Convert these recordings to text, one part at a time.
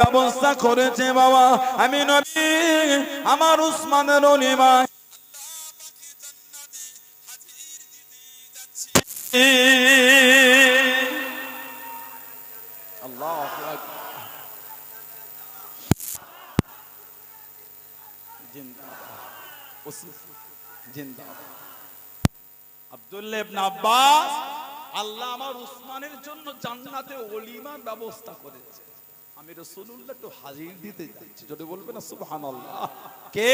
ব্যবস্থা করেছে বাবা। আমি নবী আমার উসমানের ওলিমা আল্লাহু আকবার। জিন্দাবাদ জিন্দাবাদ। আব্দুল্লাহ ইবনে আব্বাস, আল্লাহ আমার উসমানের জন্য জান্নাতে ওলিমার ব্যবস্থা করেছে। আমি রাসূলুল্লাহ তো হাজির দিতে যাচ্ছি, যদি বলবেন না সুবহানাল্লাহ। কে?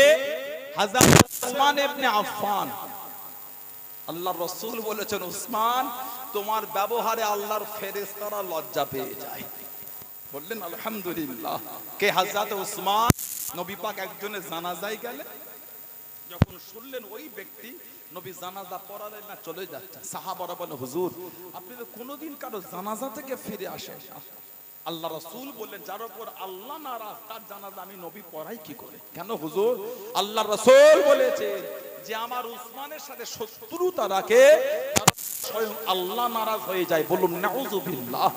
হযরত উসমান ইবনে আফফান। আল্লাহর রাসূল বলেছেন, উসমান তোমার ব্যবহারে আল্লাহর ফেরেশতারা লজ্জা পেয়ে যায়। বললেন আলহামদুলিল্লাহ। কে? হযরত উসমান। নবী পাক একজনের জানাজায় গেলেন, যখন শুনলেন ওই ব্যক্তি নবী জানাজা পড়ালেন না, চলে যাচ্ছে, সাহাবারা বলে হুজুর আপনি তো কোনোদিন কারো জানাজা থেকে ফিরে আসেন না। আল্লাহ রাসূল বললেন, যার উপর আল্লাহ নারাজ তার জানাজা আমি নবী পড়াই কি করে? কেন হুজুর? আল্লাহ রাসূল বলেছে যে আমার উসমানের সাথে শত্রুতা রাখে স্বয়ং আল্লাহ নারাজ হয়ে যায়। বলুন নাউযুবিল্লাহ।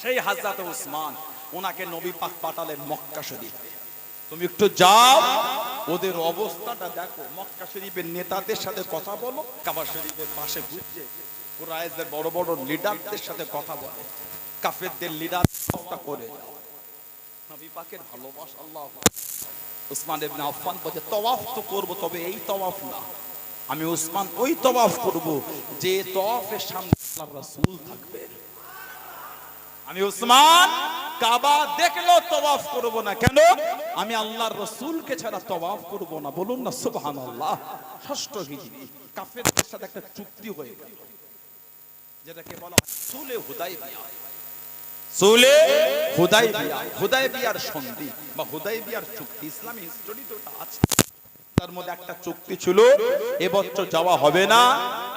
সেই হযরত উসমান, ওনাকে নবী পাক পাঠালেন মক্কা শরীফে। তুমি একটু যাও, ওদের অবস্থাটা দেখো। মক্কা শরীফের নেতাদের সাথে কথা বলো, কাবা শরীফের পাশে ঘুরছে কুরাইশদের বড় বড় লিডারদের সাথে কথা বলে, কাফেরদের লিডারটা করে যাও। নবী পাকের ভালোবাসা আল্লাহু আকবার। উসমান ইবনে আফফান বলে তওয়াফ তো করব, তবে এই তওয়াফ না, আমি উসমান ওই তওয়াফ করব যে তওয়াফের সামনে আল্লাহর রাসূল থাকবেন। আমি উসমান কাবা দেখলেও তওয়াফ করব না। কেন? আমি আল্লাহর রাসূলকে ছাড়া তওয়াফ করব না। বলুন না সুবহানাল্লাহ। ষষ্ঠ হিজরি কাফেরদের সাথে একটা চুক্তি হয়ে গেল, যেটাকে বলা হয় সুলে হুদাইবিয়া। সুলে হুদাইবিয়া, হুদাইবিয়ার সন্ধি বা হুদাইবিয়ার চুক্তি, ইসলামী হিস্টোরিতে ওটা আছে। তার মধ্যে একটা চুক্তি ছিল, এবছর যাওয়া হবে না,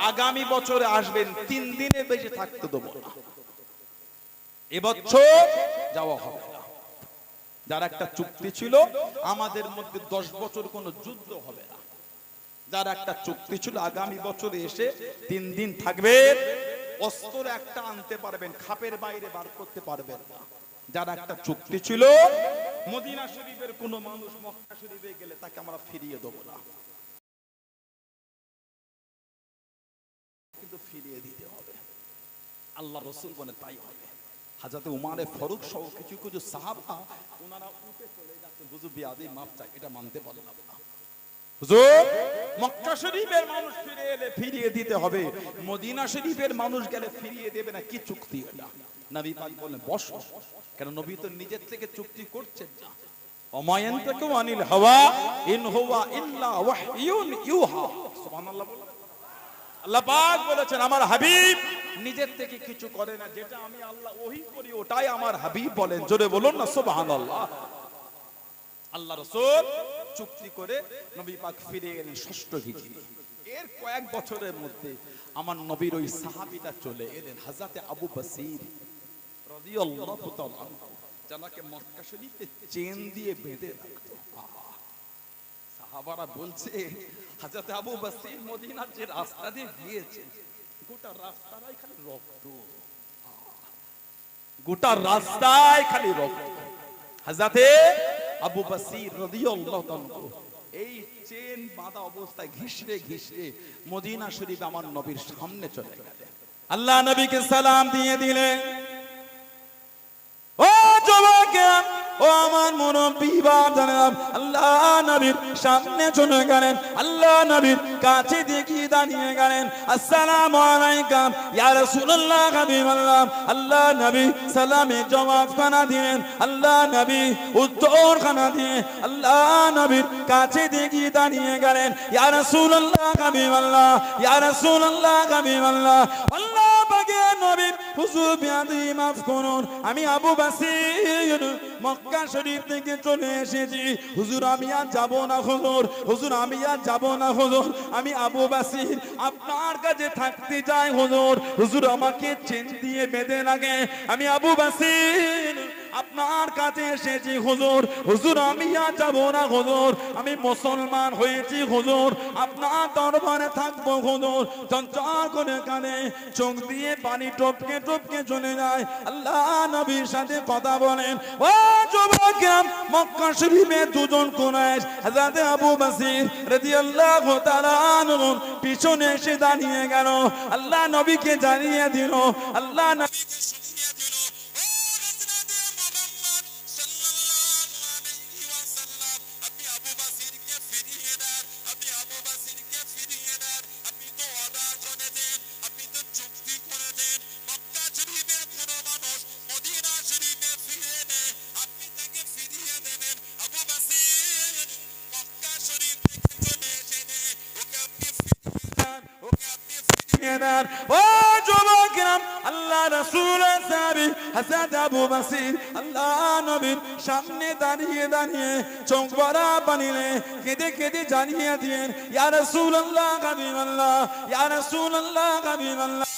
আগামী বছরে আসবেন, 3 দিনের বেশি থাকতে দেব না, এবছর যাওয়া হবে না। যার একটা চুক্তি ছিল, আমাদের মধ্যে 10 বছর কোনো যুদ্ধ হবে না। যার একটা চুক্তি ছিল, আগামী বছরে এসে 3 দিন থাকবেন, অস্ত্র একটা আনতে পারবেন, খাপের বাইরে বার করতে পারবেন না। যার একটা চুক্তি ছিল, মদিনা শরীফের কোনো মানুষ মক্কা শরীফে গেলে তাকে আমরা ফিরিয়ে দেব না, কিন্তু ফিরিয়ে দিতে হবে। আল্লাহ রাসূল বলেন তাই হবে। হযরত উমর ফারুক সহ কিছু কিছু সাহাবা ওনারা উঠে চলে যাচ্ছে, হুজুর বিয়াদি মাফ চাই, এটা মানতে পারলাম না হুজুর। মক্কা শরীফের মানুষ ফিরে এলে ফিরিয়ে দিতে হবে, মদিনা শরীফের মানুষ গেলে ফিরিয়ে দেবে না, কি চুক্তি এটা? নবী পাক বলেন বসো। কারণ নবী তো নিজের থেকে চুক্তি করছেন না। ওমায়ান্তাকু আনিল হাওয়া ইন হুয়া ইল্লা ওয়াহয়ুন ইউহা। সুবহানাল্লাহ। আল্লাহ পাক বলেছেন আমার হাবিব নিজের থেকে কিছু করে না, যেটা আমি আল্লাহ ওহী করি ওটাই আমার হাবিব বলেন। জোরে বলুন না সুবহানাল্লাহ। আল্লাহ রাসূল চুক্তি করে নবী পাক ফিরে এলেন ষষ্ঠ হিজরি। এর কয়েক বছরের মধ্যে আমার নবীর ওই সাহাবীটা চলে এলেন, হযরত আবু বসির রাদিয়াল্লাহু তাআলা আনহু, যাকে মক্কা শরীফে চেন দিয়ে বেঁধে রাখতো। সাহাবারা বলছে হযরত আবু বসির মদিনার যে রাস্তা দিয়ে গিয়েছে, গোটা রাস্তায় খালি রক্ত, গোটা রাস্তায় খালি রক্ত। হযরত আবু বসির রাদিয়াল্লাহু তাআলা এই চেন বাঁধা অবস্থায় ঘিসরে ঘিসরে মদিনা শরীফ আমার নবীর সামনে চলে গেলেন। আল্লাহ নবীকে সালাম দিয়ে দিলেন। ও যুবকেরা, ও আমার মুরব্বি বাবারা, আল্লাহ নবীর সামনে চলে গেলেন, আল্লাহ নবীর কাছে দিয়ে দাঁড়িয়ে গেলেন। আসসালামু আলাইকুম ইয়া রাসূলুল্লাহ হাবিবাল্লাহ। আল্লাহ নবী সালামে জবাব খানা দিলেন, আল্লাহ নবী উত্তর খানা দিয়ে আল্লাহ নবীর কাছে দিয়ে দাঁড়িয়ে গেলেন। ইয়া রাসূলুল্লাহ হাবিবাল্লাহ, ইয়া রাসূলুল্লাহ হাবিবাল্লাহ। আল্লাহ পাকের নবী হুজুর বিয়াদি মাফ করুন, আমি আবু বসির মক্কা শরীফ থেকে চলে এসেছি, হুজুর আমি আর যাব না হুজুর, হুজুর আমি আর যাব না হুজুর, আমি আবু বসির আপনার কাছে থাকতে চাই হুজুর, হুজুর আমাকে চেন দিয়ে বেঁধে রাখে, আমি আবু বসির আপনার কাছে এসেছি হুজুর। হুজুর আমি আর যাব না হুজুর, আমি মুসলমান হয়েছি হুজুর, আপনার দরবারে থাকবো হুজুর। চঞ্চল করে কানে চোখ দিয়ে পানি টপকে টপকে চলে যায়। আল্লাহ নবীর সাথে কথা বলেন। ও যুবকেরা, মক্কা শরীফে দুজন কুরাইশ হযরত আবু বসির রাদিয়াল্লাহু তাআলা আনহু পিছনে এসে দাঁড়িয়ে গেল। আল্লাহ নবীকে জানিয়ে দিল, আল্লাহ নবীকে শুনিয়ে দিল, ও হযরত মুহাম্মদ সাল্লাল্লাহু আলাইহি ওয়াসাল্লাম, আপনি আবু বসিরকে ফিরিয়ে দেন, আপনি আবু বসিরকে ফিরিয়ে দেন। আপনি তো ওয়াদা করে দেন, আপনি তো চুক্তি করে দেন, মক্কা শরীফের কোন মানুষ মদিনা শরীফে ফিরে নেয়, আপনি তাকে ফিরিয়ে দেবেন। আবু বসির মক্কা শরীফ থেকে চলে এসেছে, ওকে আপনি ফিরিয়ে দেন, ওকে আপনি ফিরিয়ে দেন। ও যুবকেরা, আল্লাহ রাসূলের সাহাবী হযরত আবু বসির আল্লাহ নবীর সামনে দাঁড়িয়ে দাঁড়িয়ে চোখ ভরা পানিতে কেঁদে কেঁদে জানিয়ে দিলেন, ইয়া রাসূলুল্লাহ হাবিবাল্লাহ, ইয়া রাসূলুল্লাহ হাবিবাল্লাহ,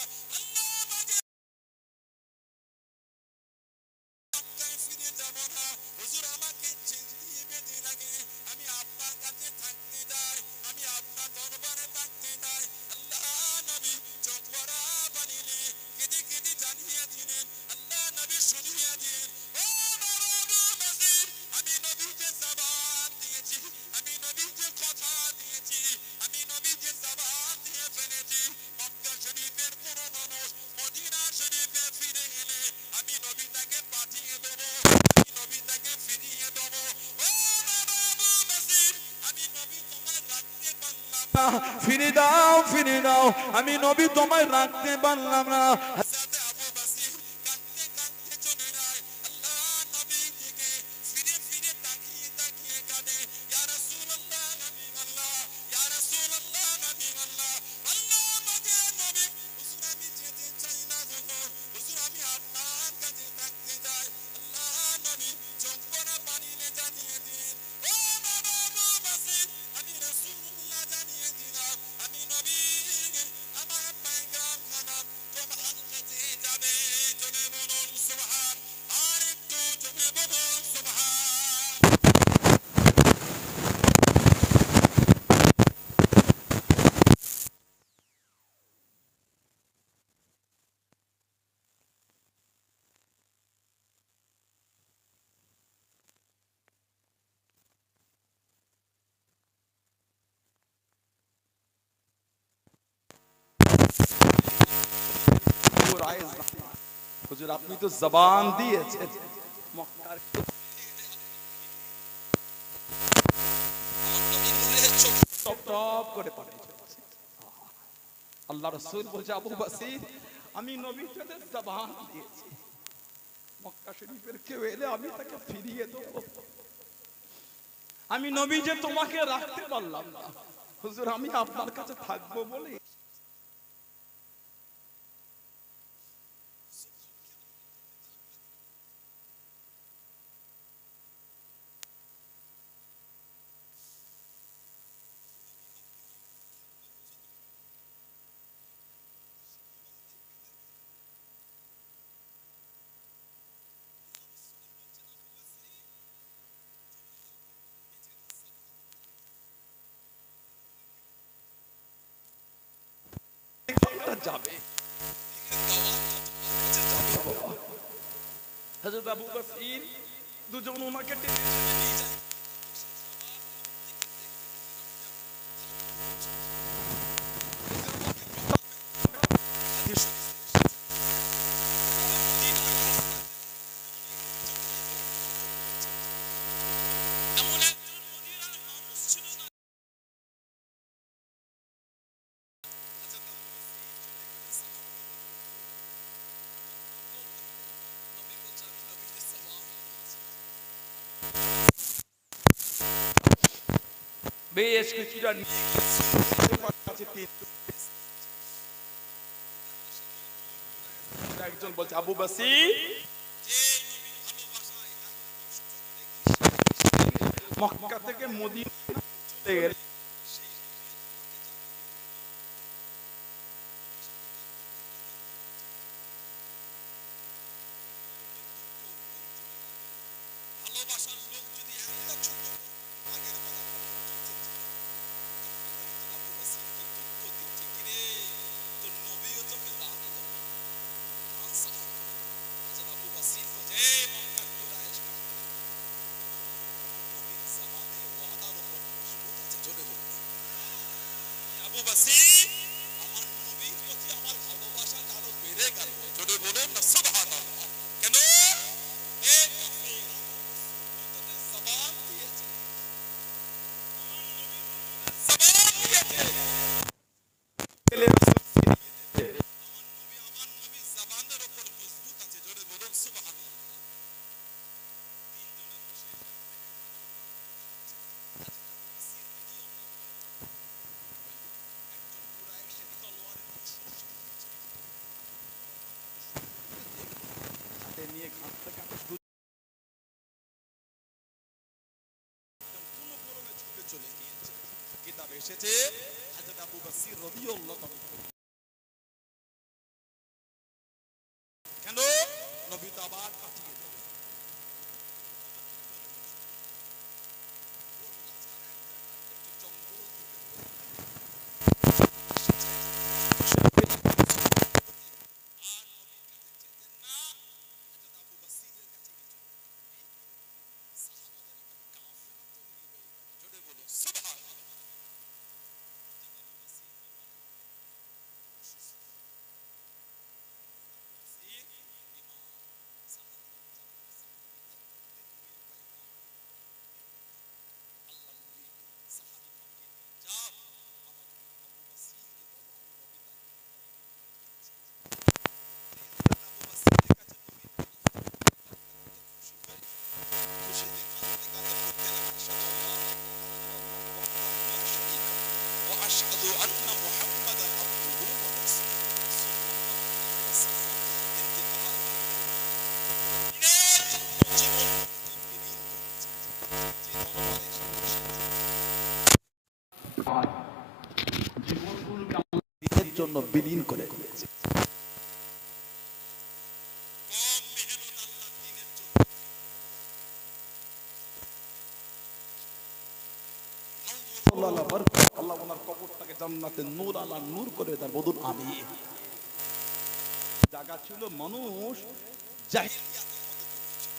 ফিরে যাব না হুজুর, আমাকে জিন্দিগি বেঁধে লাগে, আমি আপনার কাছে থাকতে চাই, আমি আপনার দরবারে থাকতে চাই। আল্লাহ নবী চোখ ভরা পানিতে কেঁদে কেঁদে জানিয়ে দিলেন, আল্লাহ নবী শুনিয়ে দিলেন, ও বাবা আবু বসির, আমি নবী যে জবান দিয়েছি, আমি নবী যে কথা দিয়েছি, আমি নবী যে জবান দিয়ে ফেলেছি, মক্কা শরীফের কোন মানুষ মদিনা শরীফে ফিরে গেলে আমি নবী তাকে পাঠিয়ে দেবো, আমি নবী তাকে ফিরিয়ে দেবো। ও বাবা আবু বসির, আমি নবী তোমায় রাখতে পারলাম না, ফিরে দাও ফিরে দাও, আমি নবী তোমায় রাখতে পারলাম না। হযরত আবু বসির কাঁদতে কাঁদতে চলে যায়। আল্লাহ নবীর দিকে ফিরে ফিরে তাকিয়ে তাকিয়ে কাঁদে, ইয়া রাসূলুল্লাহ হাবিবাল্লাহ, ইয়া রাসূলুল্লাহ হাবিবাল্লাহ, আল্লাহ আমাকে নবী, হুজুর আমি যেতে চাই না হুজুর, হুজুর আমি আপনার কাছে থাকতে চাই। আল্লাহ নবী চোখ ভরা পানিতে জানিয়ে দিলেন, ও বাবা আবু বসির, আমি রাসূলুল্লাহ জানিয়ে দিলাম, আমি নবী, আমার পয়গাম খানা তোমার কাছে যাবে। জোরে বলুন সুবহান, আর একটু জোরে বলুন সুবহান। হুজুর আপনি তো জবান দিয়েছেন, মক্কার টপ টপ করে পানি চলছে। আল্লাহ রাসূল বলছে, আবু বসির আমি নবী তোদের জবান দিয়েছি, মক্কা শরীফের কেউ এলে আমি তাকে ফিরিয়ে দেবো, আমি নবী যে তোমাকে রাখতে পারলাম না হুজুর, আমি আপনার কাছে থাকবো বলে। যাবে হযরত আবু বসির দুজন ওনাকে টেনে নিয়ে যায়। বেশ কিছুটা একজন বলছে, আবু বসির মক্কা থেকে মদিনা চলে গেলে আবু বসির আমার নবীর প্রতি আমার ভালোবাসা আরো বেড়ে গেল। জোরে বলুন না সুবহানাল্লাহ। কেন? এই কাফের আমার রাসূলের জবান দিয়েছে, আমার নবী জবান দিয়েছে, আমার নবী জবানের উপর মজবুত আছে। জোরে বলুন সুবহানাল্লাহ। তিনজনে বসে একজন কুরাইশের তলোয়ারের হাতে নিয়ে ঘাট থেকে কোন গরমে ছুটে চলে গিয়েছে। কিতাব এসেছে হযরত আবু বসির রাদিয়াল্লাহু তাআলা। কেন? নবী তো আবার পাঠিয়ে দিলেন। একটু জঙ্গল থেকে আর নবীর কাছে যেতেন না। হযরত আবু বসিরের কাছে গিয়ে সাহাবাদের একটা কাফেলা তৈরি হয়ে গেল। জোরে বলুন সুবহানাল্লাহ। وأشهد أن محمدا عبده দিনের জন্য বিলীন করে দিয়েছে। আল্লাহ ওনার কবরটাকে জান্নাতে নূর আলা নূর করে দেন। বলুন আমিন। জায়গা ছিল মানুষ জাহিলিয়াতের মধ্যে ঢুকেছে।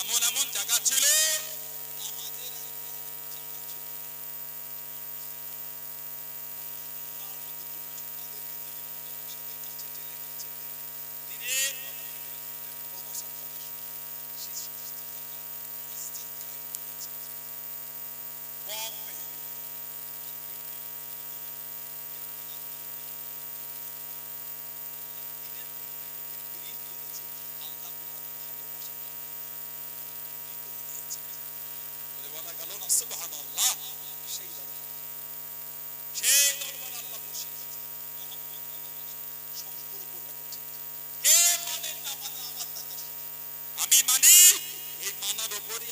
এমন এমন জায়গা ছিল, সুবহানাল্লাহ। সেই দরবার আল্লাহ বসিয়েছে। মুহাম্মদ সম্পর্কটা হচ্ছে কে মানে না মানে আমার দাদা আমি মানি, এই মানার উপরই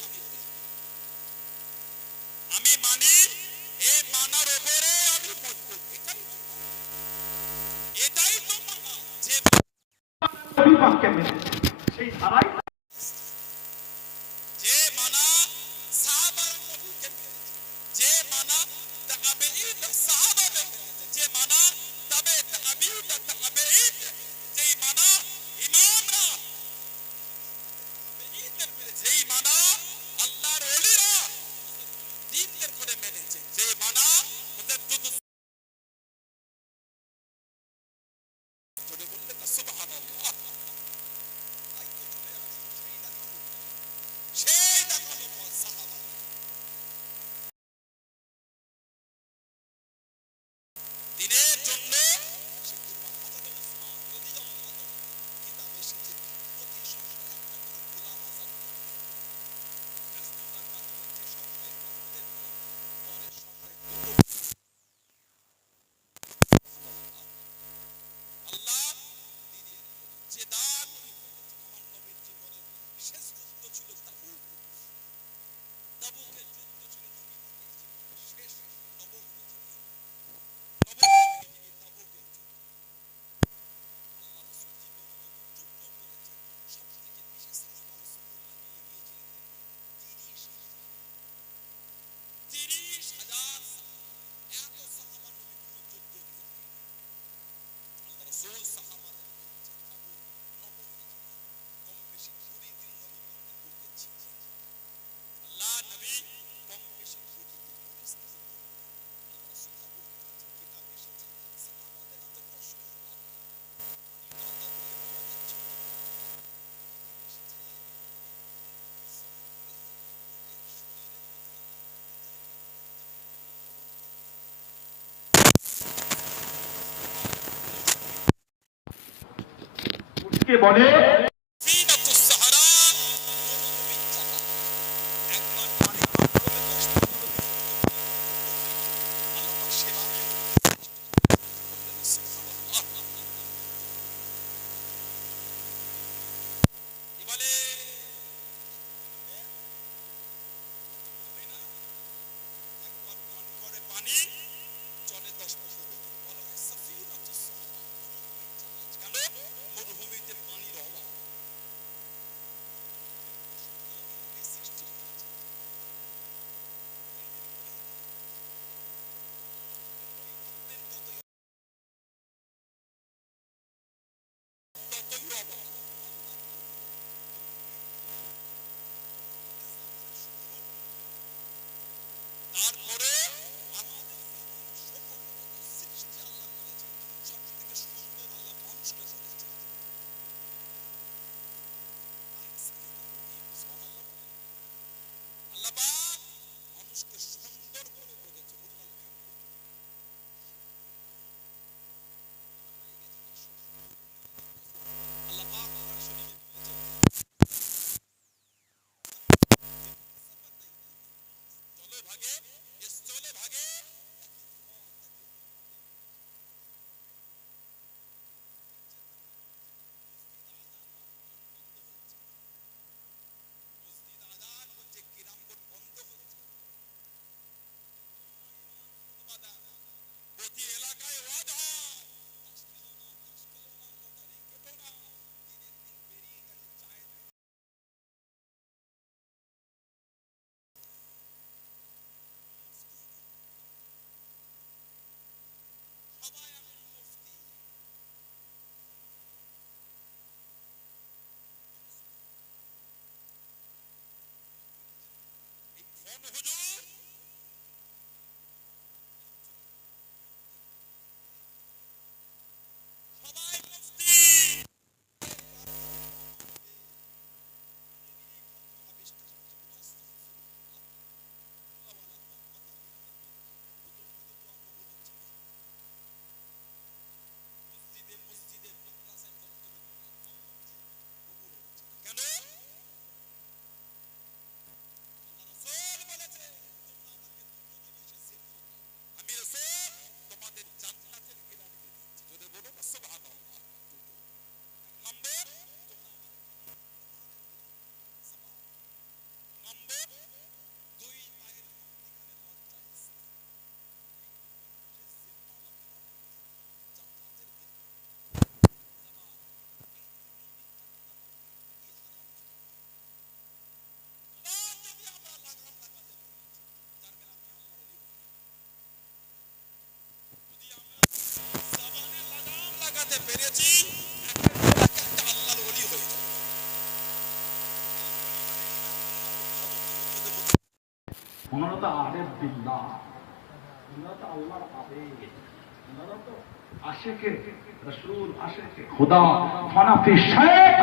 আমি মানি, এই মানার উপরে আমি মজবুত। এটাই তো মানা। যে সেই ধারাই যে মানা সাহাবার নবীকে মেনেছে, যে মানা তাবেঈন সাহাবাকে মেনেছে, যে মানা তাবে তাবেঈন তাবেঈন, যেই মানা ইমামরা তাবেঈনদের মেনেছে, যেই মানা আল্লাহর ওলিরা দ্বীনদের করে মেনেছে, যে মানা মুজাদ্দিদ জোরে বললেন না সুবহানাল্লাহ। তাই তো চলে আসে নবীকে বলে ফিনাতুস সাহারা মরুভূমির চাকা একবার পানি পান করলে 10-15 মিনিট আল্লাহ পাক সেবা নিয়ে বললেন সুবহানাল্লাহ এবারে একবার পান করে পানি চলে 10-15 মিনিট বলা হয় সাফিনাতুস সাহারা কেন মরুভূমিতে পানির অভাব তারপরে আমাদের সৃষ্টি আল্লাহ করেছে সব থেকে সুন্দর আল্লাহ মানুষকে করেছে আল্লাহ পাক মানুষকে সুন্দর করে করেছে বলুন আল্লাহ পাক কোরআন শরীফে বলেছেন চলো ভাগে চলে ভাগে মসজিদ আযান হচ্ছে কিরাম বোর্ড বন্ধ হচ্ছে প্রতি এলাকায় ওয়াদা লটারি কেটো না দিনের দিন বেরিয়ে গেল চায়ের সবাই এখন মুফতি এই ফোন হুজুর সবাই মুফতি মসজিদে মাদ্রাসায় কেন রাসূল বলেছে তোমরা আমাকে দুটো জিনিসের সিফাত দাও আমি রাসূল তোমাদের জান্নাতের গ্যারান্টি দিচ্ছি যদি বলো না সুবহানাল্লাহ দুটো এক নম্বর তোমরা নম্বর দুই পায়ের মধ্যখানে লজ্জা স্থান জান্নাতের যদি আমরা লাগাম লাগাতে পেরেছি যার মানে আপনি আল্লাহ ওলি যদি আমরা জবানে লাগাম লাগাতে পেরেছি একটা আল্লাহর ওলি হয়ে যাবে ওনারা তো আরেফ বিল্লাহ, ওনারা তো আল্লাহর আবেদ, ওনারা তো আশেকে রাসূল, আশেকে খোদা, ফানাফি শেখ,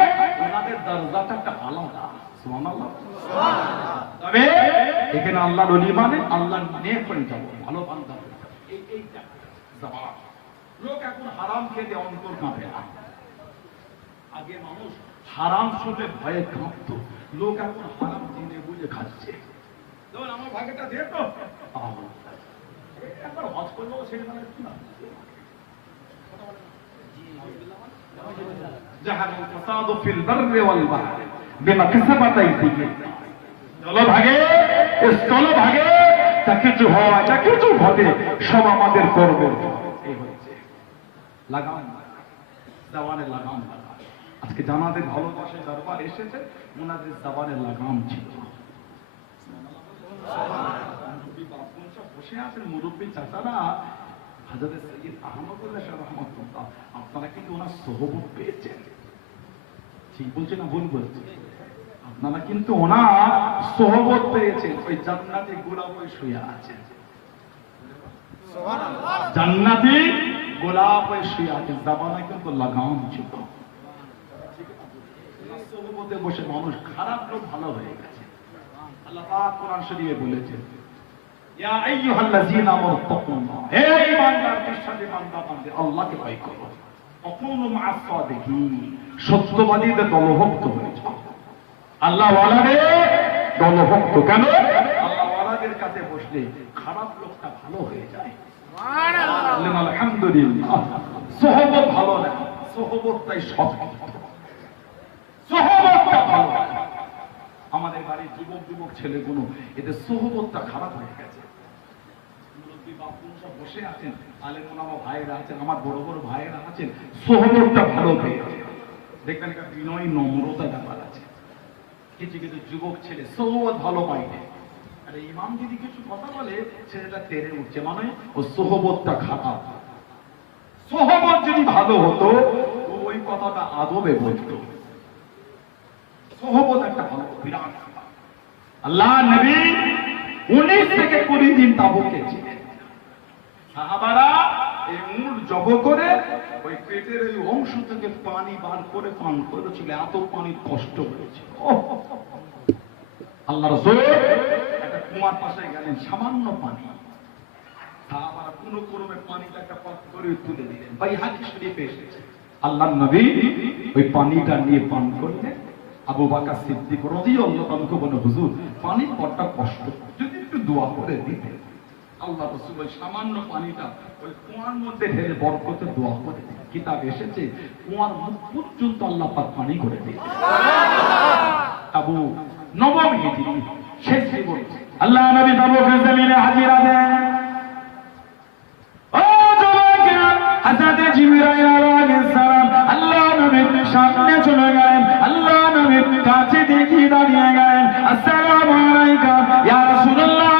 ওনাদের দরজাটা একটা আলাদা। সুবহানাল্লাহ। তবে এখানে আল্লাহর ওলি মানে আল্লাহর নেক হয়ে যাব, ভালো বান্দা হয়ে যাব। এইটা জবাব। লোক এখন হারাম খেতে অন্তর কাঁপে না। আগে মানুষ হারাম শুনলে ভয়ে কাঁপতো, লোক এখন হারাম জেনে বুঝে খাচ্ছে। যেমন আমার ভাগেটা দিয়ে তো একবার হজ করলেও সেখানে কি না জাহাল ফাসাদু ফিল বাররি ওয়াল বাহরি বিমা কাসাবাত আইদিহিম। চলো ভাগে, চলো ভাগে, তা কিছু হয়, তা কিছু ঘটে, সব আমাদের কর্মের ফল। এই হচ্ছে লাগাম, জবানে লাগাম লাগা। আজকে জানাদের ভালোবাসে দরবার এসেছে, ওনাদের জবানে লাগাম ছিল। বসে আছেন মুরব্বী চাচারা, হযরত সৈয়দ আহমদুল্লাহ শাহ রাহমাতুল্লাহ, আপনারা কিন্তু ওনার সোহবত পেয়েছেন। ঠিক বলছে না ভুল বলছে? আপনারা কিন্তু ওনার সোহবত পেয়েছেন। ওই জান্নাতি গোলাপ ওই শুয়ে আছেন, জান্নাতি গোলাপ ওই শুয়ে আছেন। জাবানে কিন্তু লাগাম ছিল। সোহবতে বসে মানুষ খারাপ লোক ভালো হয়ে গেছে। আল্লাহ পাক কোরআন শরীফে বলেছেন, ইয়া আইয়ুহাল্লাযীনা আমানু তাকুল্লাহ, হে ঈমানদার, বিশ্বাসী বান্দা বান্দী, আল্লাহকে ভয় করো। কখনো মাফা দেখি সত্যবাদীদের দলভুক্ত হয়েছে। আল্লাহ ওয়ালাদের দলভুক্ত কেন? আল্লাহ ওয়ালাদের কাছে বসলে খারাপ লোকটা ভালো হয়ে যায়। আলহামদুলিল্লাহ। সোহবত ভালো না, সোহবতটাই সব, সোহবতটা ভালো। আমাদের বাড়ির যুবক যুবক ছেলেগুলো এদের সোহবতটা খারাপ হয়ে গেছে। মুরব্বী বাপুরা সব বসে আছেন, আলেম ওলামা ভাইয়েরা আছেন, আমার বড় বড় ভাইয়েরা আছেন, সোহবতটা ভালো হয়ে গেছে। দেখবেন একটা বিনয় নম্রতা ব্যাপার আছে। কিছু কিছু যুবক ছেলে সোহবত ভালো পাইনি, আরে ইমাম যদি কিছু কথা বলে ছেলেটা তেড়ে উঠছে, মানে ও সোহবতটা খারাপ। সোহবত যদি ভালো হতো ওই কথাটা আদবে বলতো। সোহবত একটা ভালো বিরাট। আল্লাহ নবী 19 থেকে 20 দিন তাবুকে ছিলেন। সাহাবারা এই মুড় জব করে ওই পেটের এই অংশ থেকে পানি বার করে পান করেছিল, এত পানির কষ্ট হয়েছে। আল্লাহ রাসূল একটা কুমার পাশে গেলেন, সামান্য পানি, সাহাবারা কোনো ক্রমে পানিটা একটা পাত্র করে তুলে দিলেন। ভাই হাদিস শরীফে এসেছে আল্লাহর নবী ওই পানিটা নিয়ে পান করলেন। আবু বকর সিদ্দিক রাদিয়াল্লাহু আনহু বলেন, হুজুর পানির বড় কষ্ট, যদি একটু দোয়া করে দিতেন। আল্লাহ রাসূল ওই সামান্য পানিটা ওই কুয়ার মধ্যে ঢেলে বরকতে দোয়া করে দিলেন। কিতাব এসেছে কুয়ার মুখ পর্যন্ত আল্লাহ পাক পানি করে দিলেন। আবু নবম হিজরি শেষ জীবন আল্লাহ নবী তাবুকের জমিনে হাজিরা দেন। ও যুবকেরা, হযরত জিবরাইল আলাইহিস সালাম আল্লাহ নবীর সামনে চলে গেলেন, আল্লাহ নবীর কাছে দেখি দাঁড়িয়ে গেলেন। আসসালামু আলাইকা ইয়া রাসূলুল্লাহ,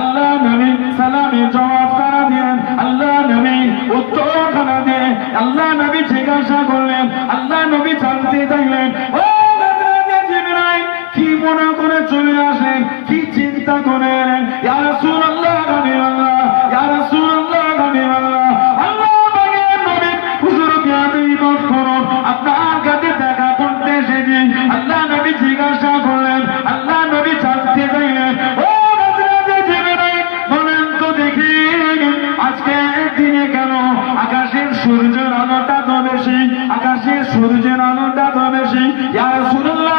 আল্লাহ নবী সালামের জবাব করা দিলেন, আল্লাহ নবী উত্তর করা দিলেন। আল্লাহ নবী জিজ্ঞাসা করলেন, আল্লাহ নবী জানতে চাইলেন, ও কি মনে করে চলে আসেন, কি চিন্তা করেন? ইয়া রাসূলুল্লাহ, ইয়া রাসূলুল্লাহ, আল্লাহ পাকের নবী হুজুরকে ইবাদত করুন, আপনার কাছে দেখা করতে এসেছি। আল্লাহ নবী জিজ্ঞাসা করলেন, আল্লাহ নবী জানতে চাইলেন, ও হযরত জিবরাইল বলেন তো দেখি আজকে দিনে কেন আকাশের সূর্যের আলোটা তো বেশি, আকাশের সূর্যের আলোটা তো বেশি। ইয়া রাসূলুল্লাহ,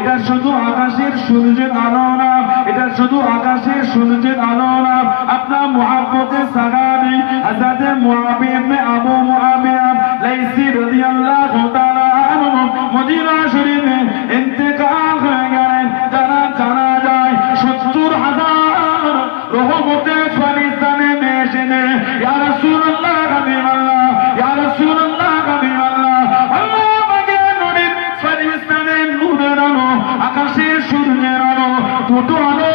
এটা শুধু আকাশের সূর্যের আলো না, এটা শুধু আকাশের সূর্যের আলো না। আপনার মুহাব্বতের সাহাবী হযরত মুআবিয়া ইবনে আবু মুআবিয়া লাইসি রাদিয়াল্লাহু তাআলা আনহু মদিনা শরীফে ইন্তেকাল হয়ে গেলেন। যারা জানা যায় 70,000 রহমতের ফেরেশতা নেমে এসেছেন। ইয়া রাসূলুল্লাহ, ইয়া রাসূলুল্লাহ, আল্লাহ পাকের নবী ফেরেশতাদের নূরের আলো, আকাশের সূর্যের আলো, দুটো আলো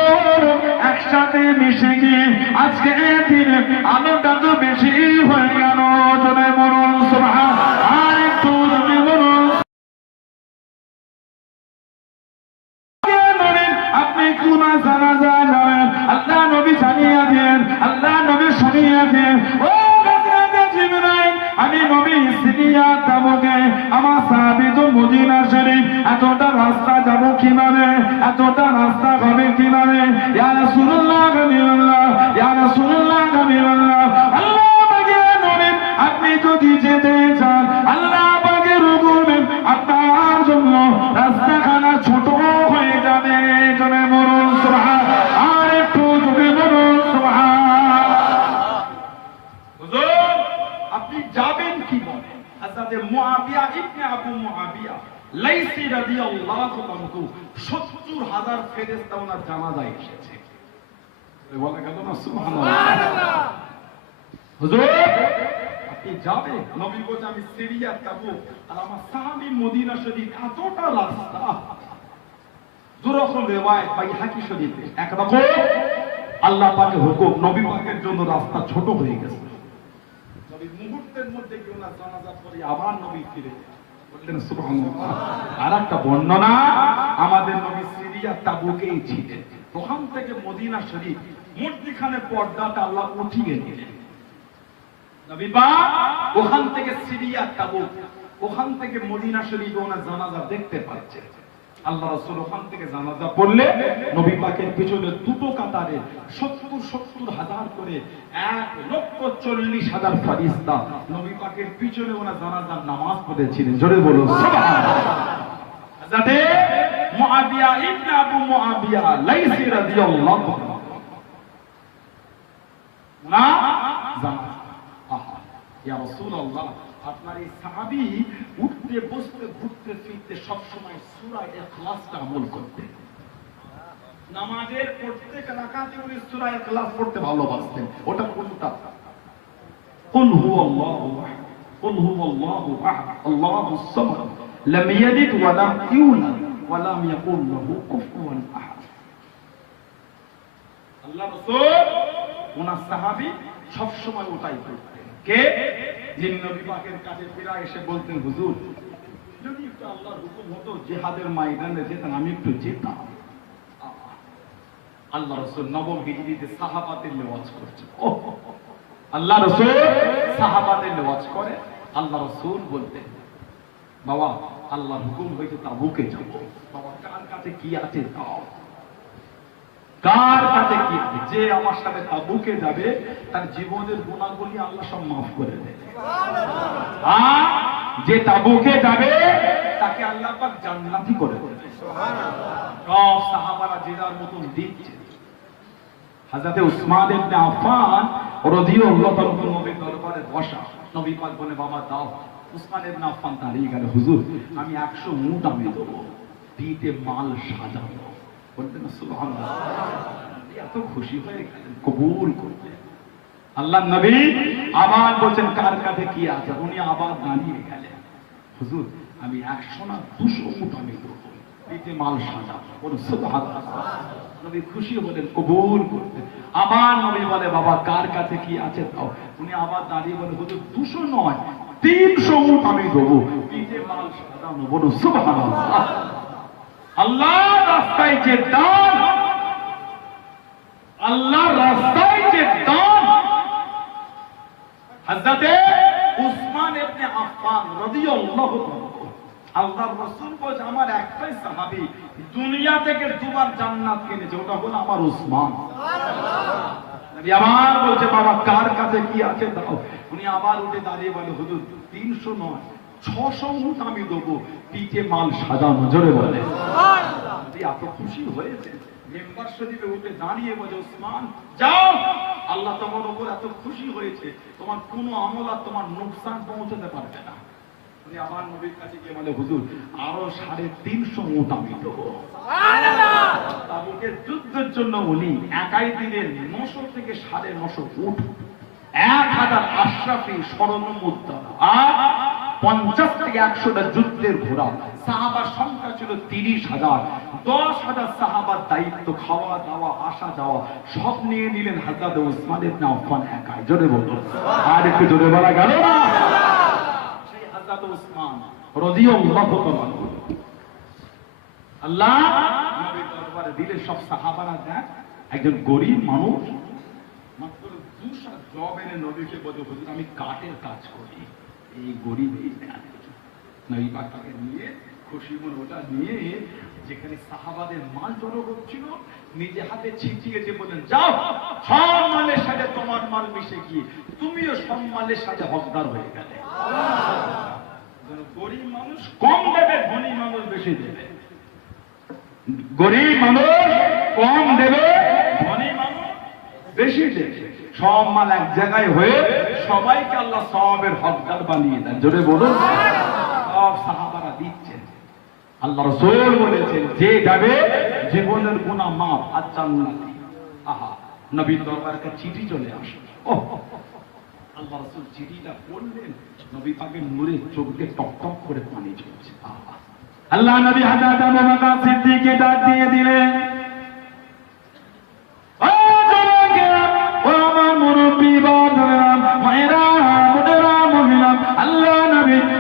একসাথে মিশে গিয়ে আজকে দিন আলোটা তো বেশি হয়ে গেল। জনে বলুন সুবহানাল্লাহ, আর একটু জনে বলুন। আপনি কোন জানাজা যাবেন, আল্লাহ নবী জানিয়ে দেন, আল্লাহ নবী শুনিয়ে দেন। ও আমি নবী সিরিয়া তাবুকে, আমার সাহাবী তো মদিনা শরীফ, এতটা রাস্তা যাব কিভাবে, এতটা রাস্তা হবে কিভাবে? ইয়া রাসূলুল্লাহ, ইয়া রাসূলুল্লাহ, আল্লাহ পাকের নবী আপনি যদি যেতে চান, আল্লাহ পাকের হুকুমে আপনার জন্য রাস্তাখানা ছোট হয়ে যাবে। জনে বলুন সুবহানাল্লাহ, আর একটু জনে বলুন সুবহানাল্লাহ। হুজুর আপনি যাবেন কি বলে? হযরত মুআবিয়া ইবনে আবু মুআবিয়া লাইসি রাদিয়াল্লাহু আনহু 70,000 ফেরেশতা ওনার জানাজায় এসেছে। বলা গেল না সুবহানাল্লাহ। হুজুর আপনি যাবেন, নবী বলেন আমি সিরিয়া তাবুক আর আমার সাহাবী মদিনা শরীফ, এতটা রাস্তা। দুরকম রিওয়ায়াত বাইহাকি শরীফে, একরকম আল্লাহ পাকের হুকুম, নবী পাকের জন্য রাস্তা ছোট হয়ে গেছে। নবী মুহূর্তের মধ্যে কেউ না জানাজা পড়ে আবার নবী ফিরে বললেন সুবহানাল্লাহ। আর একটা বর্ণনা, আমাদের নবী সিরিয়া তাবুকেই ছিলেন, ওখান থেকে মদিনা শরীফ মধ্যখানে পর্দাটা আল্লাহ উঠিয়ে দিলেন। নবী পাক ওখান থেকে সিরিয়া তাবুক, ওখান থেকে মদিনা শরীফে ওনার জানাজা দেখতে পাচ্ছেন। আল্লাহ রাসূল ওখান থেকে জানাজা পড়লে নবী পাকের পিছনে দুটো কাতারে 70 হাজার করে 1,40,000 ফেরেশতা নবী পাকের পিছনে ওনা জানাজার নামাজ পড়েছিলেন। জোরে বলো সুবহানাল্লাহ। হযরত মুআবিয়া ইবনে আবু মুআবিয়া লাইসি রাদিয়াল্লাহু আনহু না জানাজা। আহা ইয়া রাসূলুল্লাহ, আপনার এই সাহাবী উঠতে বসতে ঘুরতে ফিরতে সব সময় সূরা ইখলাসটা আমল করতেন। নামাজের প্রত্যেক রাকাতে উনি সূরা ইখলাস পড়তে ভালোবাসতেন। ওটা কোনটা? কুল হুয়াল্লাহু আহাদ, কুল হুয়াল্লাহু আহাদ, আল্লাহুস সামাদ, লাম ইয়ালিদ ওয়া লাম ইউলাদ ওয়া লাম ইয়াকুল লাহু কুফুয়ান আহাদ। আল্লাহ রাসূল ওনার সাহাবী সব সময় ওটাই করতেন। কে? যিনি নবী পাকের কাছে ফিরে এসে বলতেন, হুজুর যদি একটু আল্লাহর হুকুম হতো জিহাদের ময়দানে যেতাম, আমি একটু যেতাম। আল্লাহ রাসূল নবম হিজরিতে সাহাবাদের নেওয়াজ করছে। আল্লাহ রাসূল সাহাবাদের নেওয়াজ করে। আল্লাহ রাসূল বলতেন, বাবা আল্লাহর হুকুম হইতো তাবুকে যাব। বাবা কার কাছে কি আছে দাও, কার কাছে কি আছে? যে আমার সাথে তাবুকে যাবে তার জীবনের গুনাহগুলি আল্লাহ সব মাফ করে দেবে। আর যে তাবুকে যাবে তাকে আল্লাহ পাক জান্নাতি করে দেবে। সুবহানাল্লাহ। সব সাহাবারা যে যার মতন দিচ্ছে। হযরত উসমান ইবনে আফফান রাদিয়াল্লাহু তাআলা নবীর দরবারে বসা। নবী পাক বলে, বাবা দাও। উসমান ইবনে আফফান দাঁড়িয়ে গেল, হুজুর আমি 100 উট আমি দেব, দিতে মাল সাজাবো। বলতেন সুবহানাল্লাহ। এত খুশি হয়ে গেলেন, কবুল করলেন। আল্লাহর নবী আবার বলছেন, কার কাছে কি আছে? উনি আবার দাঁড়িয়ে গেলেন, হুজুর আমি 100 না 200 উট আমি দেব, দিতে মাল সাজাবো। বলুন সুবহানাল্লাহ। নবী খুশি হলেন, কবুল করলেন। আবার নবী বলে, বাবা কার কাছে কি আছে দাও। উনি আবার দাঁড়িয়ে বলে, হুজুর 200 নয় 300 উট আমি দেব, দিতে মাল সাজাবো। বলুন সুবহানাল্লাহ। আল্লাহর রাস্তায় যে দান, আল্লাহর রাস্তায় যে দান, হযরত উসমান ইবনে আফফান রাদিয়াল্লাহু তাআলা, আল্লাহর রাসূল বলেন আমার একটাই সাহাবী দুনিয়া থেকে দুবার জান্নাত কিনেছে, ওটা হলো আমার উসমান। সুবহানাল্লাহ। নবী আবার বলছে, বাবা কার কাছে কি আছে দাও। উনি আবার উঠে দাঁড়িয়ে বলে, হুজুর 300 নয় 600 উট আমি দেবো, পিঠে মাল সাজানো। জোরে বলে সুবহানাল্লাহ। এত খুশি হয়েছে, মেম্বার শরীফে উঠে দাঁড়িয়ে বলে, উসমান যাও, আল্লাহ তোমার উপর এত খুশি হয়েছে, তোমার কোনো আমল আর তোমার নুকসান পৌঁছাতে পারবে না। উনি আবার নবীর কাছে গিয়ে বলে, হুজুর আরো 350 উট আমি দেবো। সুবহানাল্লাহ। তাবুকের যুদ্ধের জন্য উনি একাই দিলেন 900 থেকে 950 উট, 1000 আশরাফি স্বর্ণ মুদ্রা আর 50 থেকে 100টা যুদ্ধের ঘোড়া। সাহাবার সংখ্যা ছিল 30,000। 10,000 সাহাবার দায়িত্ব, খাওয়া দাওয়া আসা যাওয়া সব নিয়ে নিলেন হযরত উসমান ইবনে আফফান একাই। জোরে বলো, আর একটু জোরে বলা গেল না? সেই হযরত উসমান রাদিয়াল্লাহু তাআলা আল্লাহ নবীর দরবারে দিলে সব সাহাবারা দেন। একজন গরীব মানুষ মাত্র 200 জব এনে নবীকে বলে, হুজুর আমি কাঠের কাজ করি, এই গরিব এই দেন। নবী পাক তাকে নিয়ে খুশি মনে ওটা নিয়ে যেখানে সাহাবাদের মাল জড়ো হচ্ছিল নিজে হাতে ছিটিয়ে যে বলেন, যাও সব মালের সাথে তোমার মাল মিশে গিয়ে তুমিও সব মালের সাথে হকদার হয়ে গেলে। গরিব মানুষ কম দেবে, ধনী মানুষ বেশি দেবে। গরিব মানুষ কম দেবে, ধনী মানুষ বেশি দেবে। সব মাল এক জায়গায় হয়ে সবাইকে আল্লাহ সওয়াবের হকদার বানিয়ে দেন। জোরে বলুন। সব সাহাবারা দিচ্ছেন। আল্লাহ রাসূল বলেছেন, যে যাবে জীবনের গুনাহ মাফ আর জান্নাতি। আহা, নবীর দরবারে একটা চিঠি চলে আসে। ওহ, আল্লাহ রাসূল চিঠিটা পড়লেন, নবী পাকের নূরে চোখ দিয়ে টক টক করে পানি ঝরছে। আহা, আল্লাহ নবী হযরত আবু বকর সিদ্দিককে ডাক দিয়ে দিলেন,